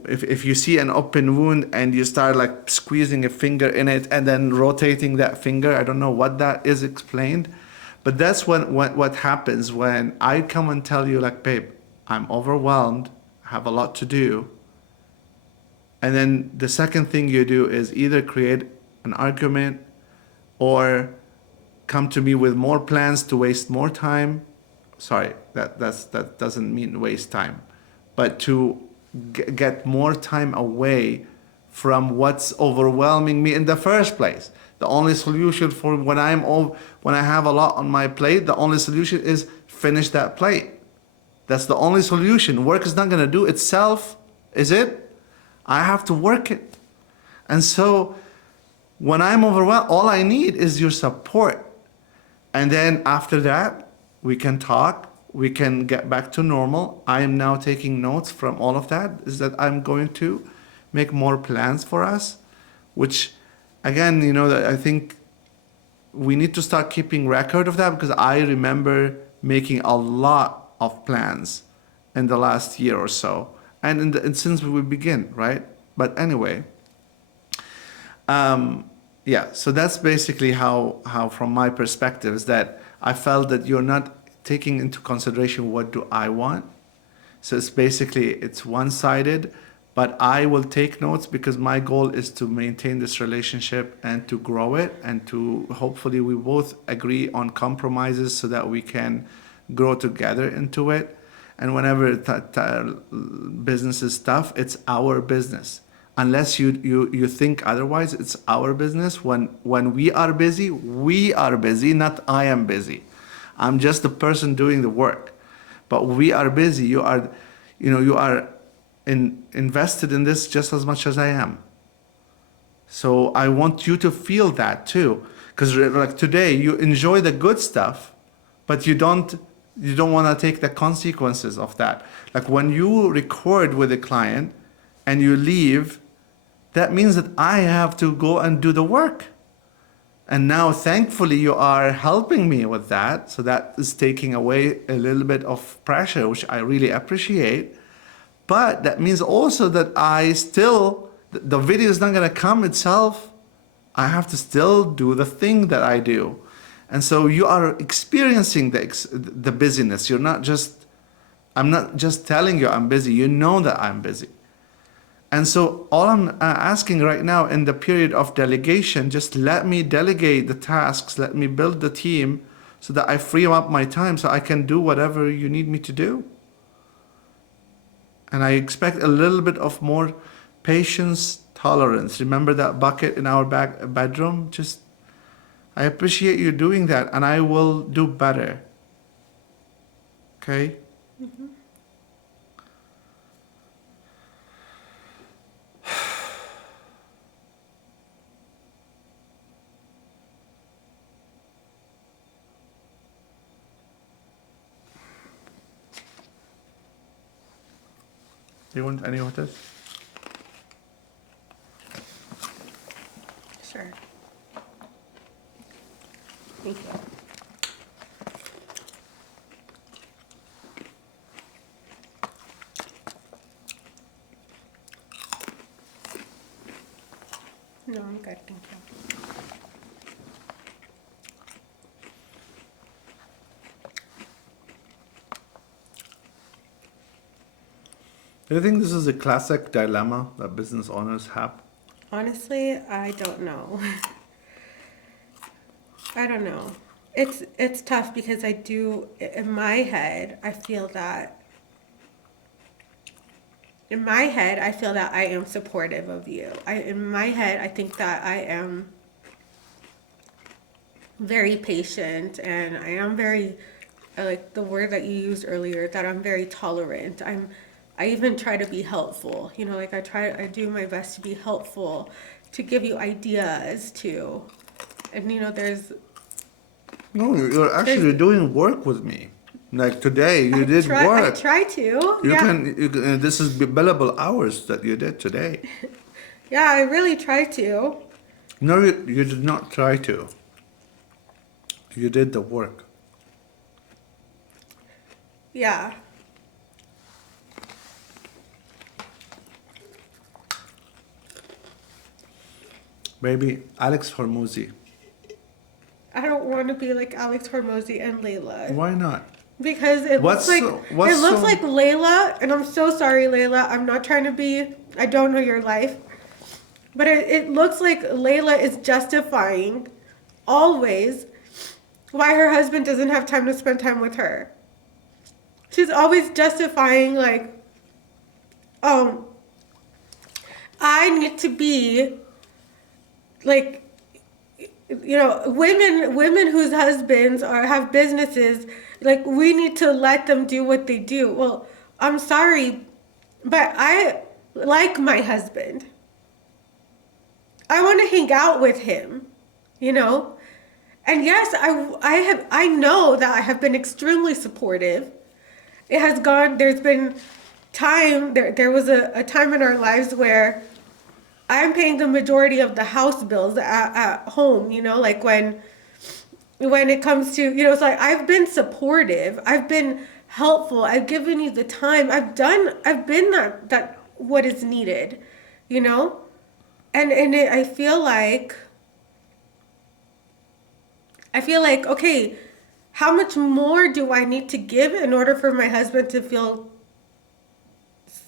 if you see an open wound and you start like squeezing a finger in it and then rotating that finger, I don't know what that is explained, but that's what happens when I come and tell you like, babe, I'm overwhelmed, I have a lot to do. And then the second thing you do is either create an argument or come to me with more plans to waste more time. Sorry, that doesn't mean waste time, but to get more time away from what's overwhelming me in the first place. The only solution for when I have a lot on my plate, the only solution is finish that plate. That's the only solution. Work is not going to do itself, is it? I have to work it. And so when I'm overwhelmed, all I need is your support. And then after that, we can talk, we can get back to normal. I am now taking notes from all of that, is that I'm going to make more plans for us, which again, you know, that I think we need to start keeping record of that, because I remember making a lot of plans in the last year or so, and since we begin, right? But anyway, yeah, so that's basically how from my perspective, is that I felt that you're not taking into consideration what do I want. So it's one-sided, but I will take notes because my goal is to maintain this relationship and to grow it, and to hopefully we both agree on compromises so that we can grow together into it. And whenever business is tough, it's our business. Unless you think otherwise, it's our business. When we are busy, not I am busy. I'm just the person doing the work. But we are busy. You are invested in this just as much as I am. So I want you to feel that too. Because like today, you enjoy the good stuff, but you don't want to take the consequences of that. Like when you record with a client and you leave, that means that I have to go and do the work. And now, thankfully, you are helping me with that. So that is taking away a little bit of pressure, which I really appreciate. But that means also that the video is not going to come itself. I have to still do the thing that I do. And so you are experiencing the busyness. I'm not just telling you I'm busy. You know that I'm busy. And so all I'm asking right now in the period of delegation, just let me delegate the tasks, let me build the team so that I free up my time so I can do whatever you need me to do. And I expect a little bit of more patience, tolerance. Remember that bucket in our bedroom? Just, I appreciate you doing that and I will do better. Okay? Mm-hmm. Do you want any of this? Sure. Thank you. No, I'm good, thank you. Do you think this is a classic dilemma that business owners have? Honestly, I don't know. I don't know. It's tough because I do in my head I feel that in my head I feel that I am supportive of you. In my head I think that I am very patient and I am very I like the word that you used earlier that I'm very tolerant. I even try to be helpful. You know, like I do my best to be helpful, to give you ideas to and you know No, you're actually there's doing work with me. Like today, you did I work. try to. You Yeah. can, you can this is billable hours that you did today. Yeah, I really try to. No, you did not try to. You did the work. Yeah. Baby, Alex Hormozy. I don't want to be like Alex Hormozy and Layla Why not? because it looks like What's so Layla, and I'm so sorry, Layla. I'm not trying to be. I don't know your life, but it looks like Layla is justifying always why her husband doesn't have time to spend time with her. She's always justifying like, oh, I need to be like you know women whose husbands are have businesses like we need to let them do what they do. Well, I'm sorry, but I like my husband. I want to hang out with him, you know. And yes, I know that I have been extremely supportive. It has gone there's been time there was a time in our lives where I'm paying the majority of the house bills at home, you know, like when it comes to, you know, it's like I've been supportive, I've been helpful, I've given you the time, I've been that what is needed, you know, I feel like okay, how much more do I need to give in order for my husband to feel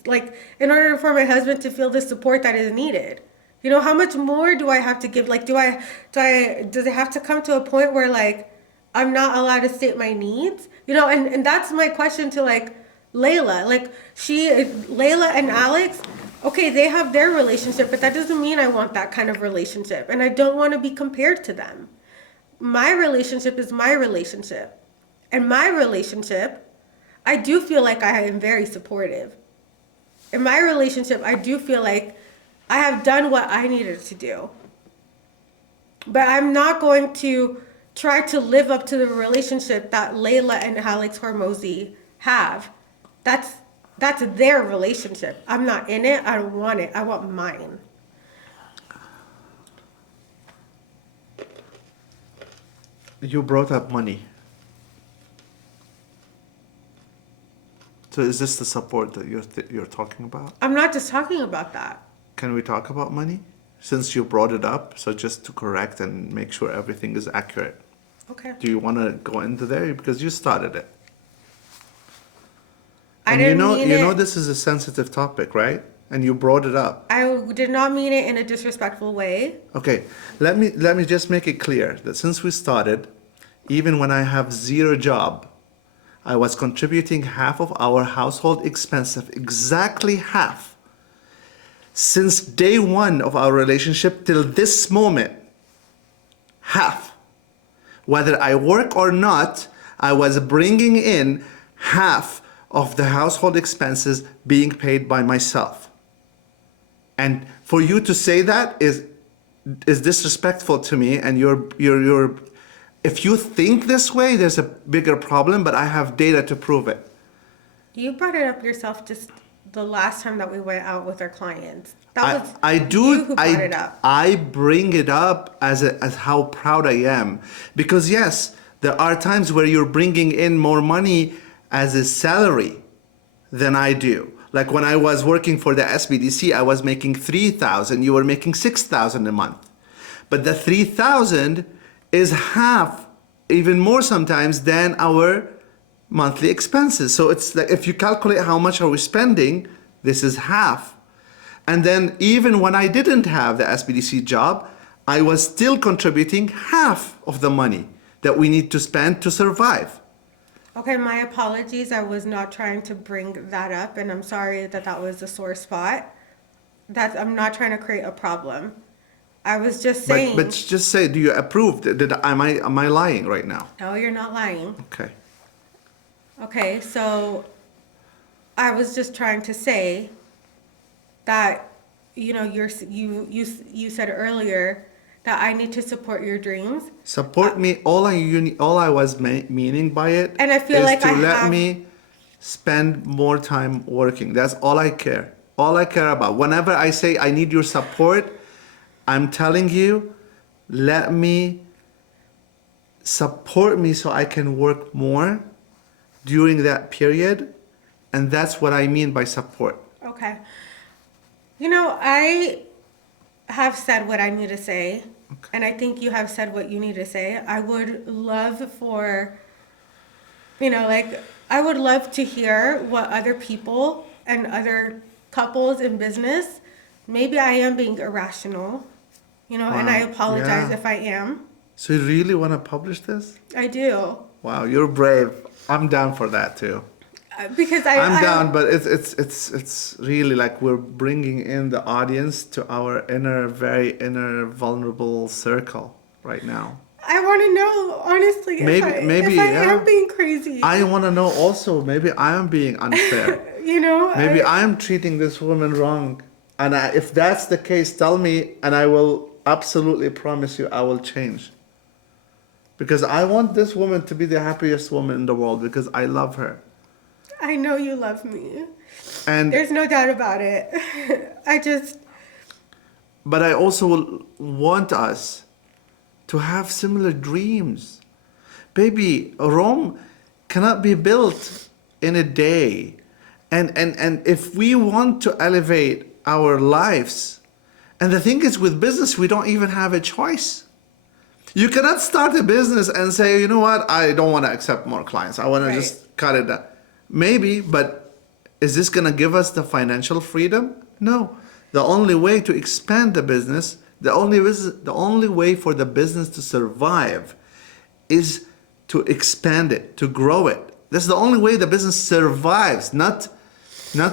like in order for my husband to feel the support that is needed? You know, how much more do I have to give? Like does it have to come to a point where like I'm not allowed to state my needs? You know, and that's my question to like Layla. Like Layla and Alex, okay, they have their relationship, but that doesn't mean I want that kind of relationship and I don't want to be compared to them. My relationship is my relationship. And my relationship, I do feel like I am very supportive. In my relationship, I do feel like I have done what I needed to do. But I'm not going to try to live up to the relationship that Layla and Alex Hormozy have. That's that's their relationship. I'm not in it. I don't want it. I want mine. you brought up money? So is this the support that you're talking about? I'm not just talking about that. Can we talk about money? since you brought it up. So just to correct and make sure everything is accurate. Okay. Do you want to go into there? Because you started it. I And didn't mean you know it. this is a sensitive topic, right? And you brought it up. I did not mean it in a disrespectful way. Okay, let me just make it clear that since we started, even when I have zero job, I was contributing half of our household expenses, exactly half. Since day one of our relationship till this moment, half. Whether I work or not, I was bringing in half of the household expenses being paid by myself. And for you to say that is disrespectful to me, and you're if you think this way, there's a bigger problem, but I have data to prove it. You brought it up yourself just the last time that we went out with our clients. That was I do you who brought it up. I bring it up as how proud I am, because yes, there are times where you're bringing in more money as a salary than I do. Like when I was working for the SBDC, I was making 3,000. You were making 6,000 a month, but the 3,000 is half, even more sometimes, than our monthly expenses. So it's like if you calculate how much are we spending, this is half. And then even when I didn't have the SBDC job, I was still contributing half of the money that we need to spend to survive. Okay, my apologies. I was not trying to bring that up, and I'm sorry that that was a sore spot. I'm not trying to create a problem. I was just saying. But just say, do you approve? Am I lying right now? No, you're not lying. Okay. Okay, so I was just trying to say that you said earlier that I need to support your dreams. Support me. All I was meaning by it, And I feel is like to I let have- me spend more time working. That's all I care. All I care about. Whenever I say I need your support, I'm telling you, let me support me so I can work more during that period. And that's what I mean by support. Okay. You know, I have said what I need to say, and I think you have said what you need to say. I would love for, I would love to hear what other people and other couples in business, maybe I am being irrational, and I Wow. apologize Yeah. if I am. So you really want to publish this? I do. Wow, you're brave. I'm down for that too. Because I'm down, but it's really like we're bringing in the audience to our very inner vulnerable circle right now. I want to know, honestly, Maybe if I yeah. am being crazy. I want to know also. Maybe I am being unfair. Maybe I am treating this woman wrong, and if that's the case, tell me, and I will absolutely promise you I will change. Because I want this woman to be the happiest woman in the world because I love her. I know you love me. And There's no doubt about it. but I also want us to have similar dreams. Baby, Rome cannot be built in a day. And if we want to elevate our lives, and the thing is with business, we don't even have a choice. You cannot start a business and say, you know what, I don't want to accept more clients. I want to just cut it down. Maybe, but is this going to give us the financial freedom? No. The only way to expand the business, the only way for the business to survive is to expand it, to grow it. That's the only way the business survives, not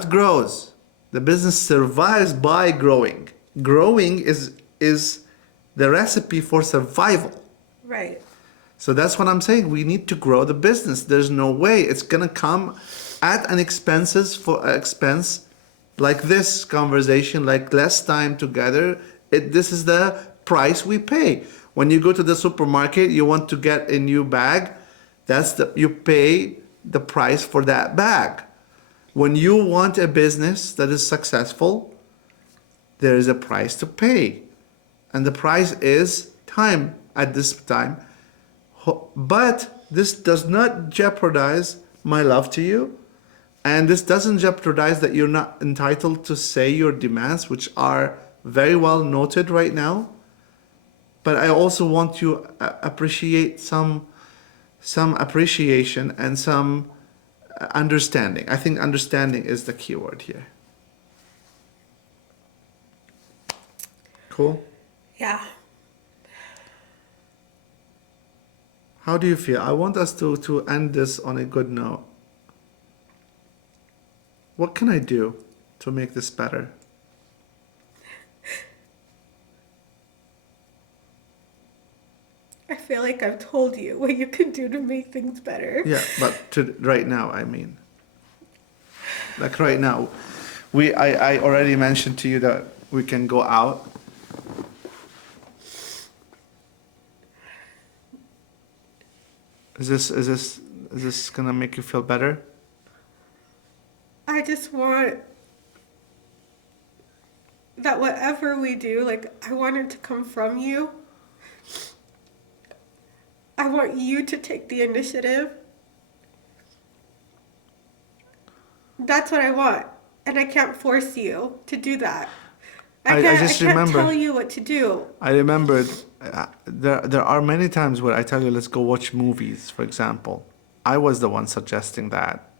grows. The business survives by growing. Growing is the recipe for survival. Right. So that's what I'm saying. We need to grow the business. There's no way it's gonna come at an expense like this conversation, like less time together. This is the price we pay. When you go to the supermarket, you want to get a new bag. You pay the price for that bag. When you want a business that is successful, there is a price to pay. And the price is time at this time. But this does not jeopardize my love to you. And this doesn't jeopardize that you're not entitled to say your demands, which are very well noted right now. But I also want you appreciate some appreciation and some understanding. I think understanding is the key word here. Cool. Yeah. How do you feel? I want us to end this on a good note. What can I do to make this better? I feel like I've told you what you can do to make things better. Yeah, but right now, I mean. Like right now, I already mentioned to you that we can go out. Is this gonna make you feel better? I just want that whatever we do, like, I want it to come from you. I want you to take the initiative. That's what I want. And I can't force you to do that. I can't remember. tell you what to do. I remembered there are many times where I tell you let's go watch movies, for example. I was the one suggesting that,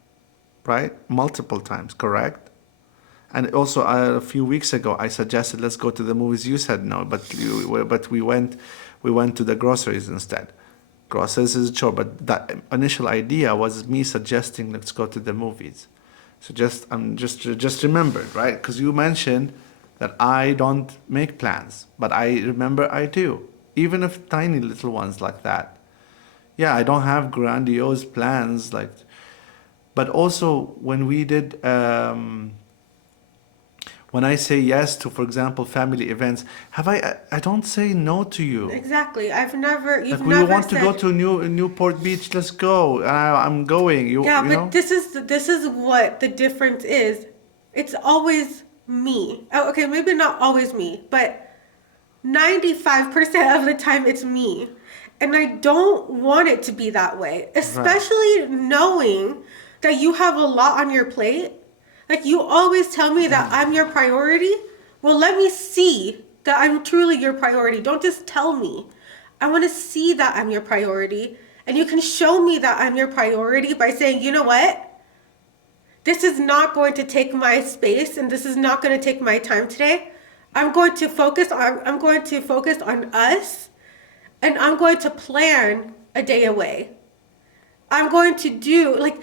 right? Multiple times, correct? And also a few weeks ago I suggested let's go to the movies. You said no, but we went to the groceries instead. Groceries is a chore, but that initial idea was me suggesting let's go to the movies. So just remembered, right? Because you mentioned that I don't make plans, but I remember I do, even if tiny little ones like that. Yeah, I don't have grandiose plans like, but also when we did, when I say yes to, for example, family events, I don't say no to you. Exactly. You've Like we never want said, to go to Newport Beach, let's go. I'm going. yeah, you but know? this is what the difference is. It's always me. Oh, okay, maybe not always me, but 95% of the time it's me. And I don't want it to be that way, especially knowing that you have a lot on your plate. Like, you always tell me that I'm your priority. Well, let me see that I'm truly your priority. Don't just tell me. I want to see that I'm your priority. And you can show me that I'm your priority by saying, you know what? This is not going to take my space and this is not going to take my time today. I'm going to focus on us, and I'm going to plan a day away. I'm going to do like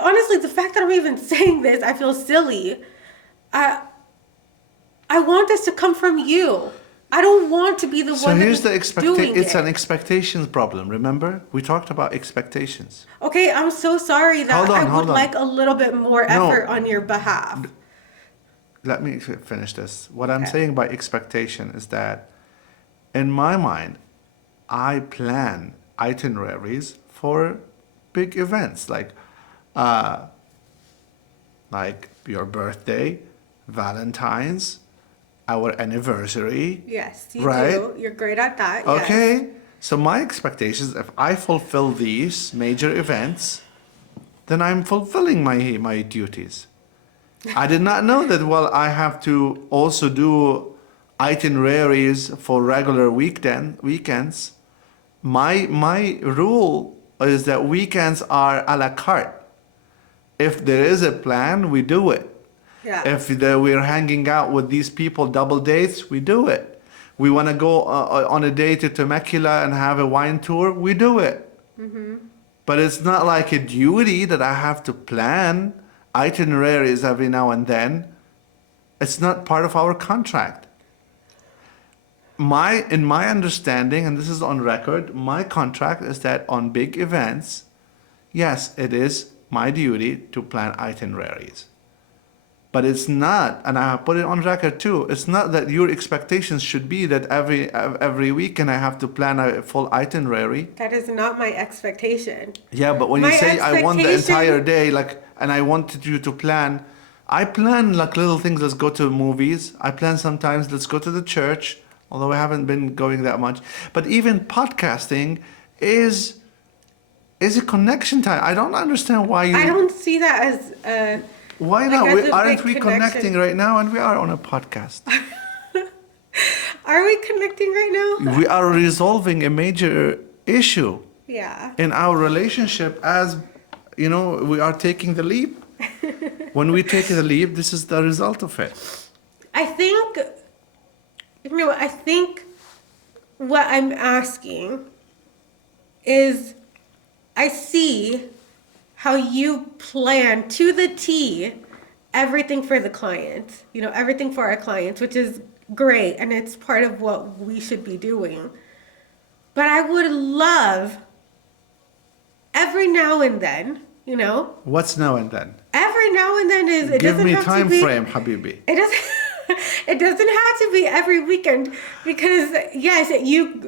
honestly, the fact that I'm even saying this, I feel silly. I want this to come from you. I don't want to be the So one here's the that's doing It's it. an expectations problem. Remember, we talked about expectations. Okay, I'm so sorry that Hold on, I would hold on. like a little bit more No. effort on your behalf. Let me finish this. What I'm Okay. saying by expectation is that, in my mind, I plan itineraries for big events uh, like your birthday, Valentine's, our anniversary. Yes, you Right? do. You're great at that. Yes. Okay. So my expectations, if I fulfill these major events, then I'm fulfilling my duties. I did not know that. Well, I have to also do itineraries for regular weekends. My rule is that weekends are a la carte. If there is a plan, we do it. Yeah. If we're hanging out with these people, double dates, we do it. We want to go on a day to Temecula and have a wine tour, we do it. Mm-hmm. But it's not like a duty that I have to plan itineraries every now and then. It's not part of our contract. In my understanding, and this is on record, my contract is that on big events, yes, it is my duty to plan itineraries. But it's not, and I put it on record too, it's not that your expectations should be that every weekend I have to plan a full itinerary. That is not my expectation. Yeah, but when My you say I want the expectation- entire day, and I wanted you to plan, I plan like little things, let's go to movies. I plan sometimes, let's go to the church, although I haven't been going that much. But even podcasting is a connection time. I don't understand why you... I don't see that as Why like not? as a Aren't big we connection. connecting right now? And we are on a podcast. Are we connecting right now? We are resolving a major issue Yeah. in our relationship as, we are taking the leap. When we take the leap, this is the result of it. I think, I think what I'm asking is I see how you plan to the T everything for the client, everything for our clients, which is great. And it's part of what we should be doing. But I would love every now and then, What's now and then? every now and then is, it Give doesn't me have time to be, frame, Habibi. it doesn't, it doesn't have to be every weekend because yes, you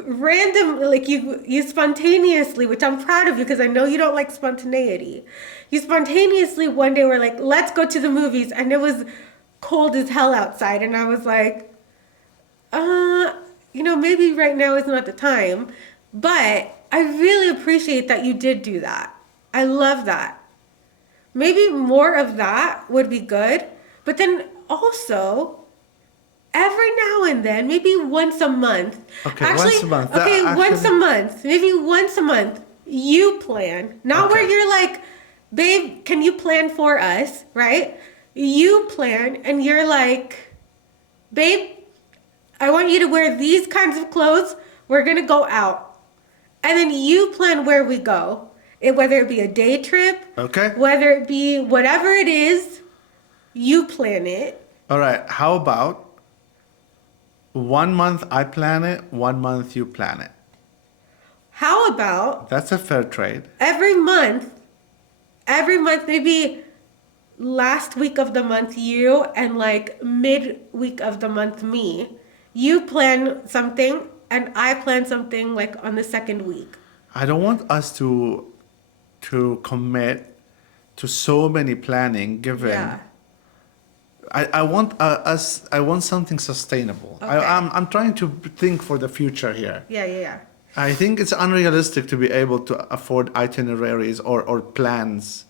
spontaneously, which I'm proud of you because I know you don't like spontaneity. You spontaneously one day were like, let's go to the movies, and it was cold as hell outside, and I was like, maybe right now is not the time, but I really appreciate that you did do that. I love that. Maybe more of that would be good, but then also every now and then, maybe once a month. Okay, once a month. Okay, That once a actually- month. Maybe once a month. You plan. Not where Okay. you're like, babe, can you plan for us? Right? You plan and you're like, babe, I want you to wear these kinds of clothes. We're going to go out. And then you plan where we go. Whether it be a day trip, Okay. whether it be whatever it is, you plan it. All right. How about 1 month I plan it, 1 month you plan it? How about That's a fair trade. every month, maybe last week of the month you and like mid-week of the month me, you plan something and I plan something like on the second week. I don't want us to commit to so many planning given. Yeah. I want I want something sustainable. Okay. I'm trying to think for the future here. Yeah. I think it's unrealistic to be able to afford itineraries or plans.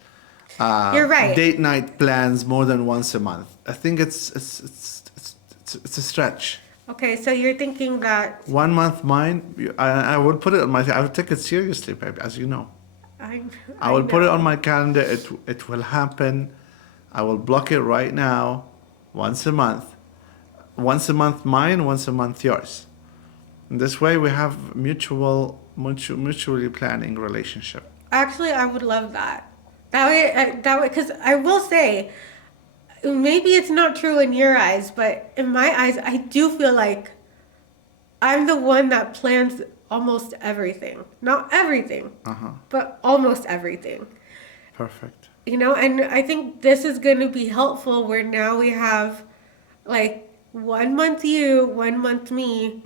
You're right. Date night plans more than once a month. I think it's a stretch. Okay, so you're thinking that 1 month mine. I would put it on my. I would take it seriously, baby, as you know. I will put it on my calendar. It will happen. I will block it right now. Once a month. Once a month mine, once a month yours. And this way we have mutually planning relationship. Actually, I would love that. That way, because I will say, maybe it's not true in your eyes, but in my eyes, I do feel like I'm the one that plans almost everything. Not everything, but almost everything. Perfect. And I think this is going to be helpful where now we have like 1 month you, 1 month me.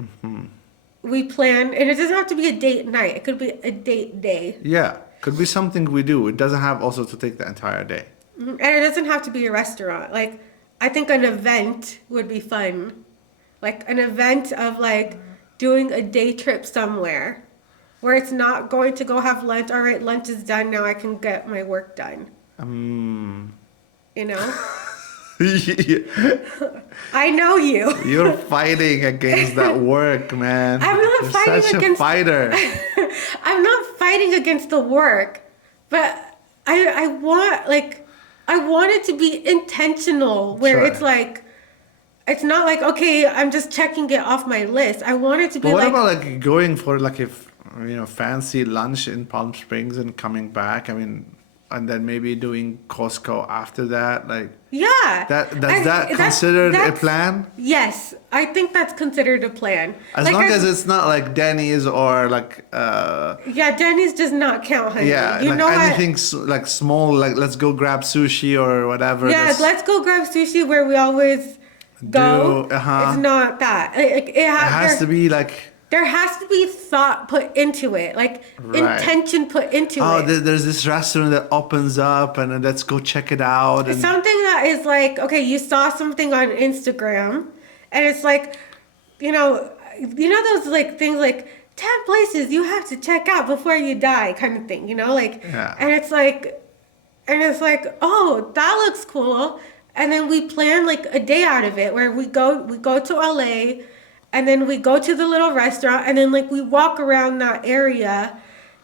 We plan, and it doesn't have to be a date night. It could be a date day. Yeah, could be something we do. It doesn't have also to take the entire day. And it doesn't have to be a restaurant. Like, I think an event would be fun. Like, an event of, like, doing a day trip somewhere where it's not going to go have lunch. All right, lunch is done. Now I can get my work done. You know? I know you. You're fighting against that work, man. I'm not You're fighting such against... a fighter. I'm not fighting against the work, but I want it to be intentional where Sure. it's like, it's not like, okay, I'm just checking it off my list. I want it to be But what like, about like going for like fancy lunch in Palm Springs and coming back? I mean, and then maybe doing Costco after that, like. yeah. That's considered a plan? Yes, I think that's considered a plan. As Like, long as it's not like Denny's or like yeah, Denny's does not count, honey. yeah, You like know what? anything like small, like let's go grab sushi or whatever. Yeah, that's- let's go grab sushi where we always go. uh-huh. It's not that. It it has to be like. There has to be thought put into it, like Right. intention put into Oh, it. there's this restaurant that opens up, and then let's go check it out. And Something that is like, okay, you saw something on Instagram, and it's like, those like things like 10 places you have to check out before you die, kind of thing, like, Yeah. and it's like, oh, that looks cool, and then we plan like a day out of it where we go to LA. and then we go to the little restaurant, and then like we walk around that area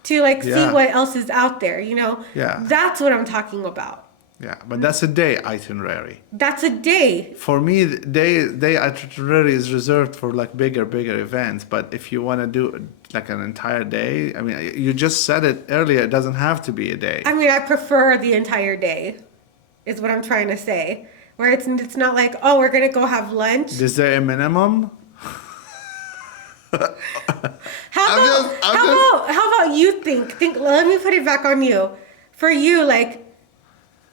to like see Yeah. what else is out there, you know? Yeah. That's what I'm talking about. Yeah, but that's a day itinerary. That's a day. For me, the day itinerary is reserved for like bigger events. But if you want to do like an entire day, I mean, you just said it earlier. It doesn't have to be a day. I mean, I prefer the entire day, is what I'm trying to say. Where it's not like, oh, we're gonna go have lunch. Is there a minimum? How about you think? Let me put it back on you. For you, like,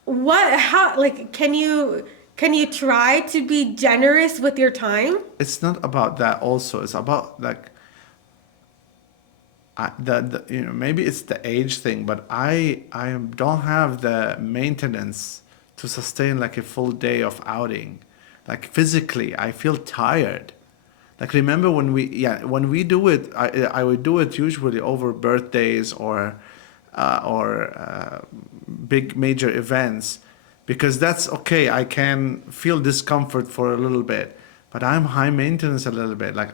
can you try to be generous with your time? It's not about that. Also, it's about like maybe it's the age thing, but I don't have the maintenance to sustain like a full day of outing. Like physically, I feel tired. Like remember when we do it, I would do it usually over birthdays or big major events, because that's okay. I can feel discomfort for a little bit, but I'm high maintenance a little bit. Like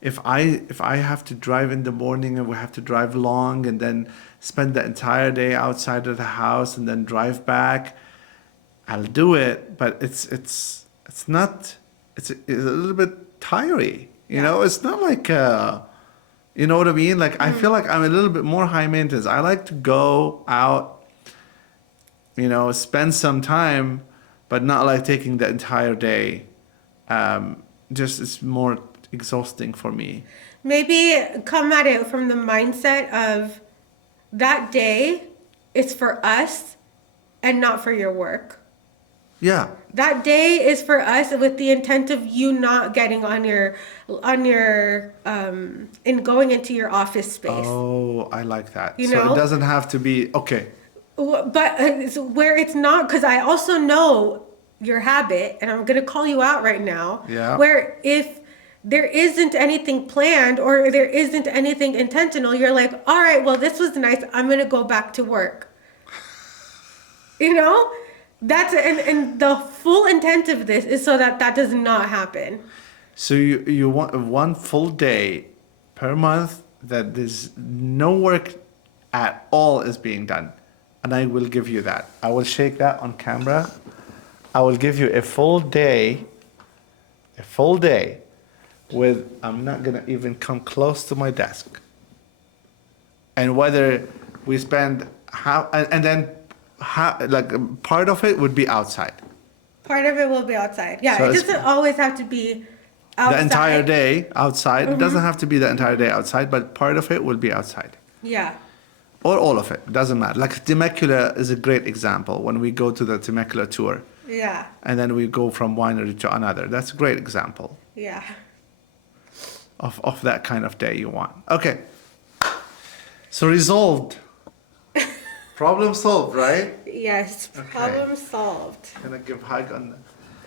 if I have to drive in the morning and we have to drive long and then spend the entire day outside of the house and then drive back, I'll do it. But it's a little bit tiring. You know, it's not like you know what I mean? Like I feel like I'm a little bit more high maintenance. I like to go out, you know, spend some time, but not like taking the entire day. Just it's more exhausting for me. Maybe come at it from the mindset of that day is for us and not for your work. Yeah. That day is for us with the intent of you not getting on your in going into your office space. Oh, I like that. You so know? it doesn't have to be okay. But where it's not, because I also know your habit, and I'm gonna call you out right now. Yeah. Where if there isn't anything planned or there isn't anything intentional, you're like, all right, well, this was nice. I'm gonna go back to work. You know, that's and the full intent of this is so that does not happen. So you want one full day per month that there's no work at all is being done. And I will give you that. I will shake that on camera. I will give you a full day with, I'm not gonna even come close to my desk. And whether we spend like part of it would be outside. Part of it will be outside. Yeah, So it it's- doesn't always have to be outside. The entire day outside. It doesn't have to be the entire day outside, but part of it will be outside. Yeah. Or all of it, it doesn't matter. Like Temecula is a great example when we go to the Temecula tour Yeah. and then we go from winery to another. That's a great example Yeah. of that kind of day you want. Okay. So resolved. Problem solved, right? Yes. Okay. Problem solved. Can I give hug on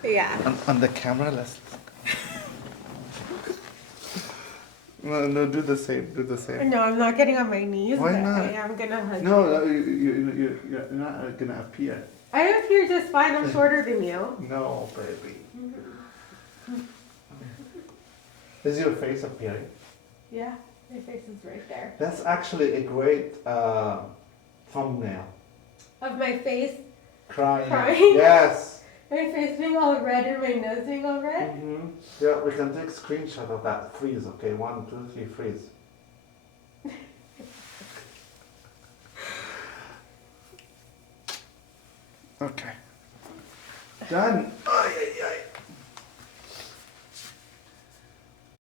Yeah. the camera? Let's. No, do the same. Do the same. No, I'm not getting on my knees. Why but not? I am gonna hug you. No, you're not gonna appear. I appear just fine. I'm shorter than you. No, baby. Is your face appearing? Yeah. My face is right there. That's actually a great thumbnail. Of my face. Crying. Crying? Yes. My face being all red and my nose being all red. Mm-hmm. Yeah, we can take a screenshot of that. Freeze, okay? 1, 2, 3, freeze. Okay. Done. Ay, ay, ay.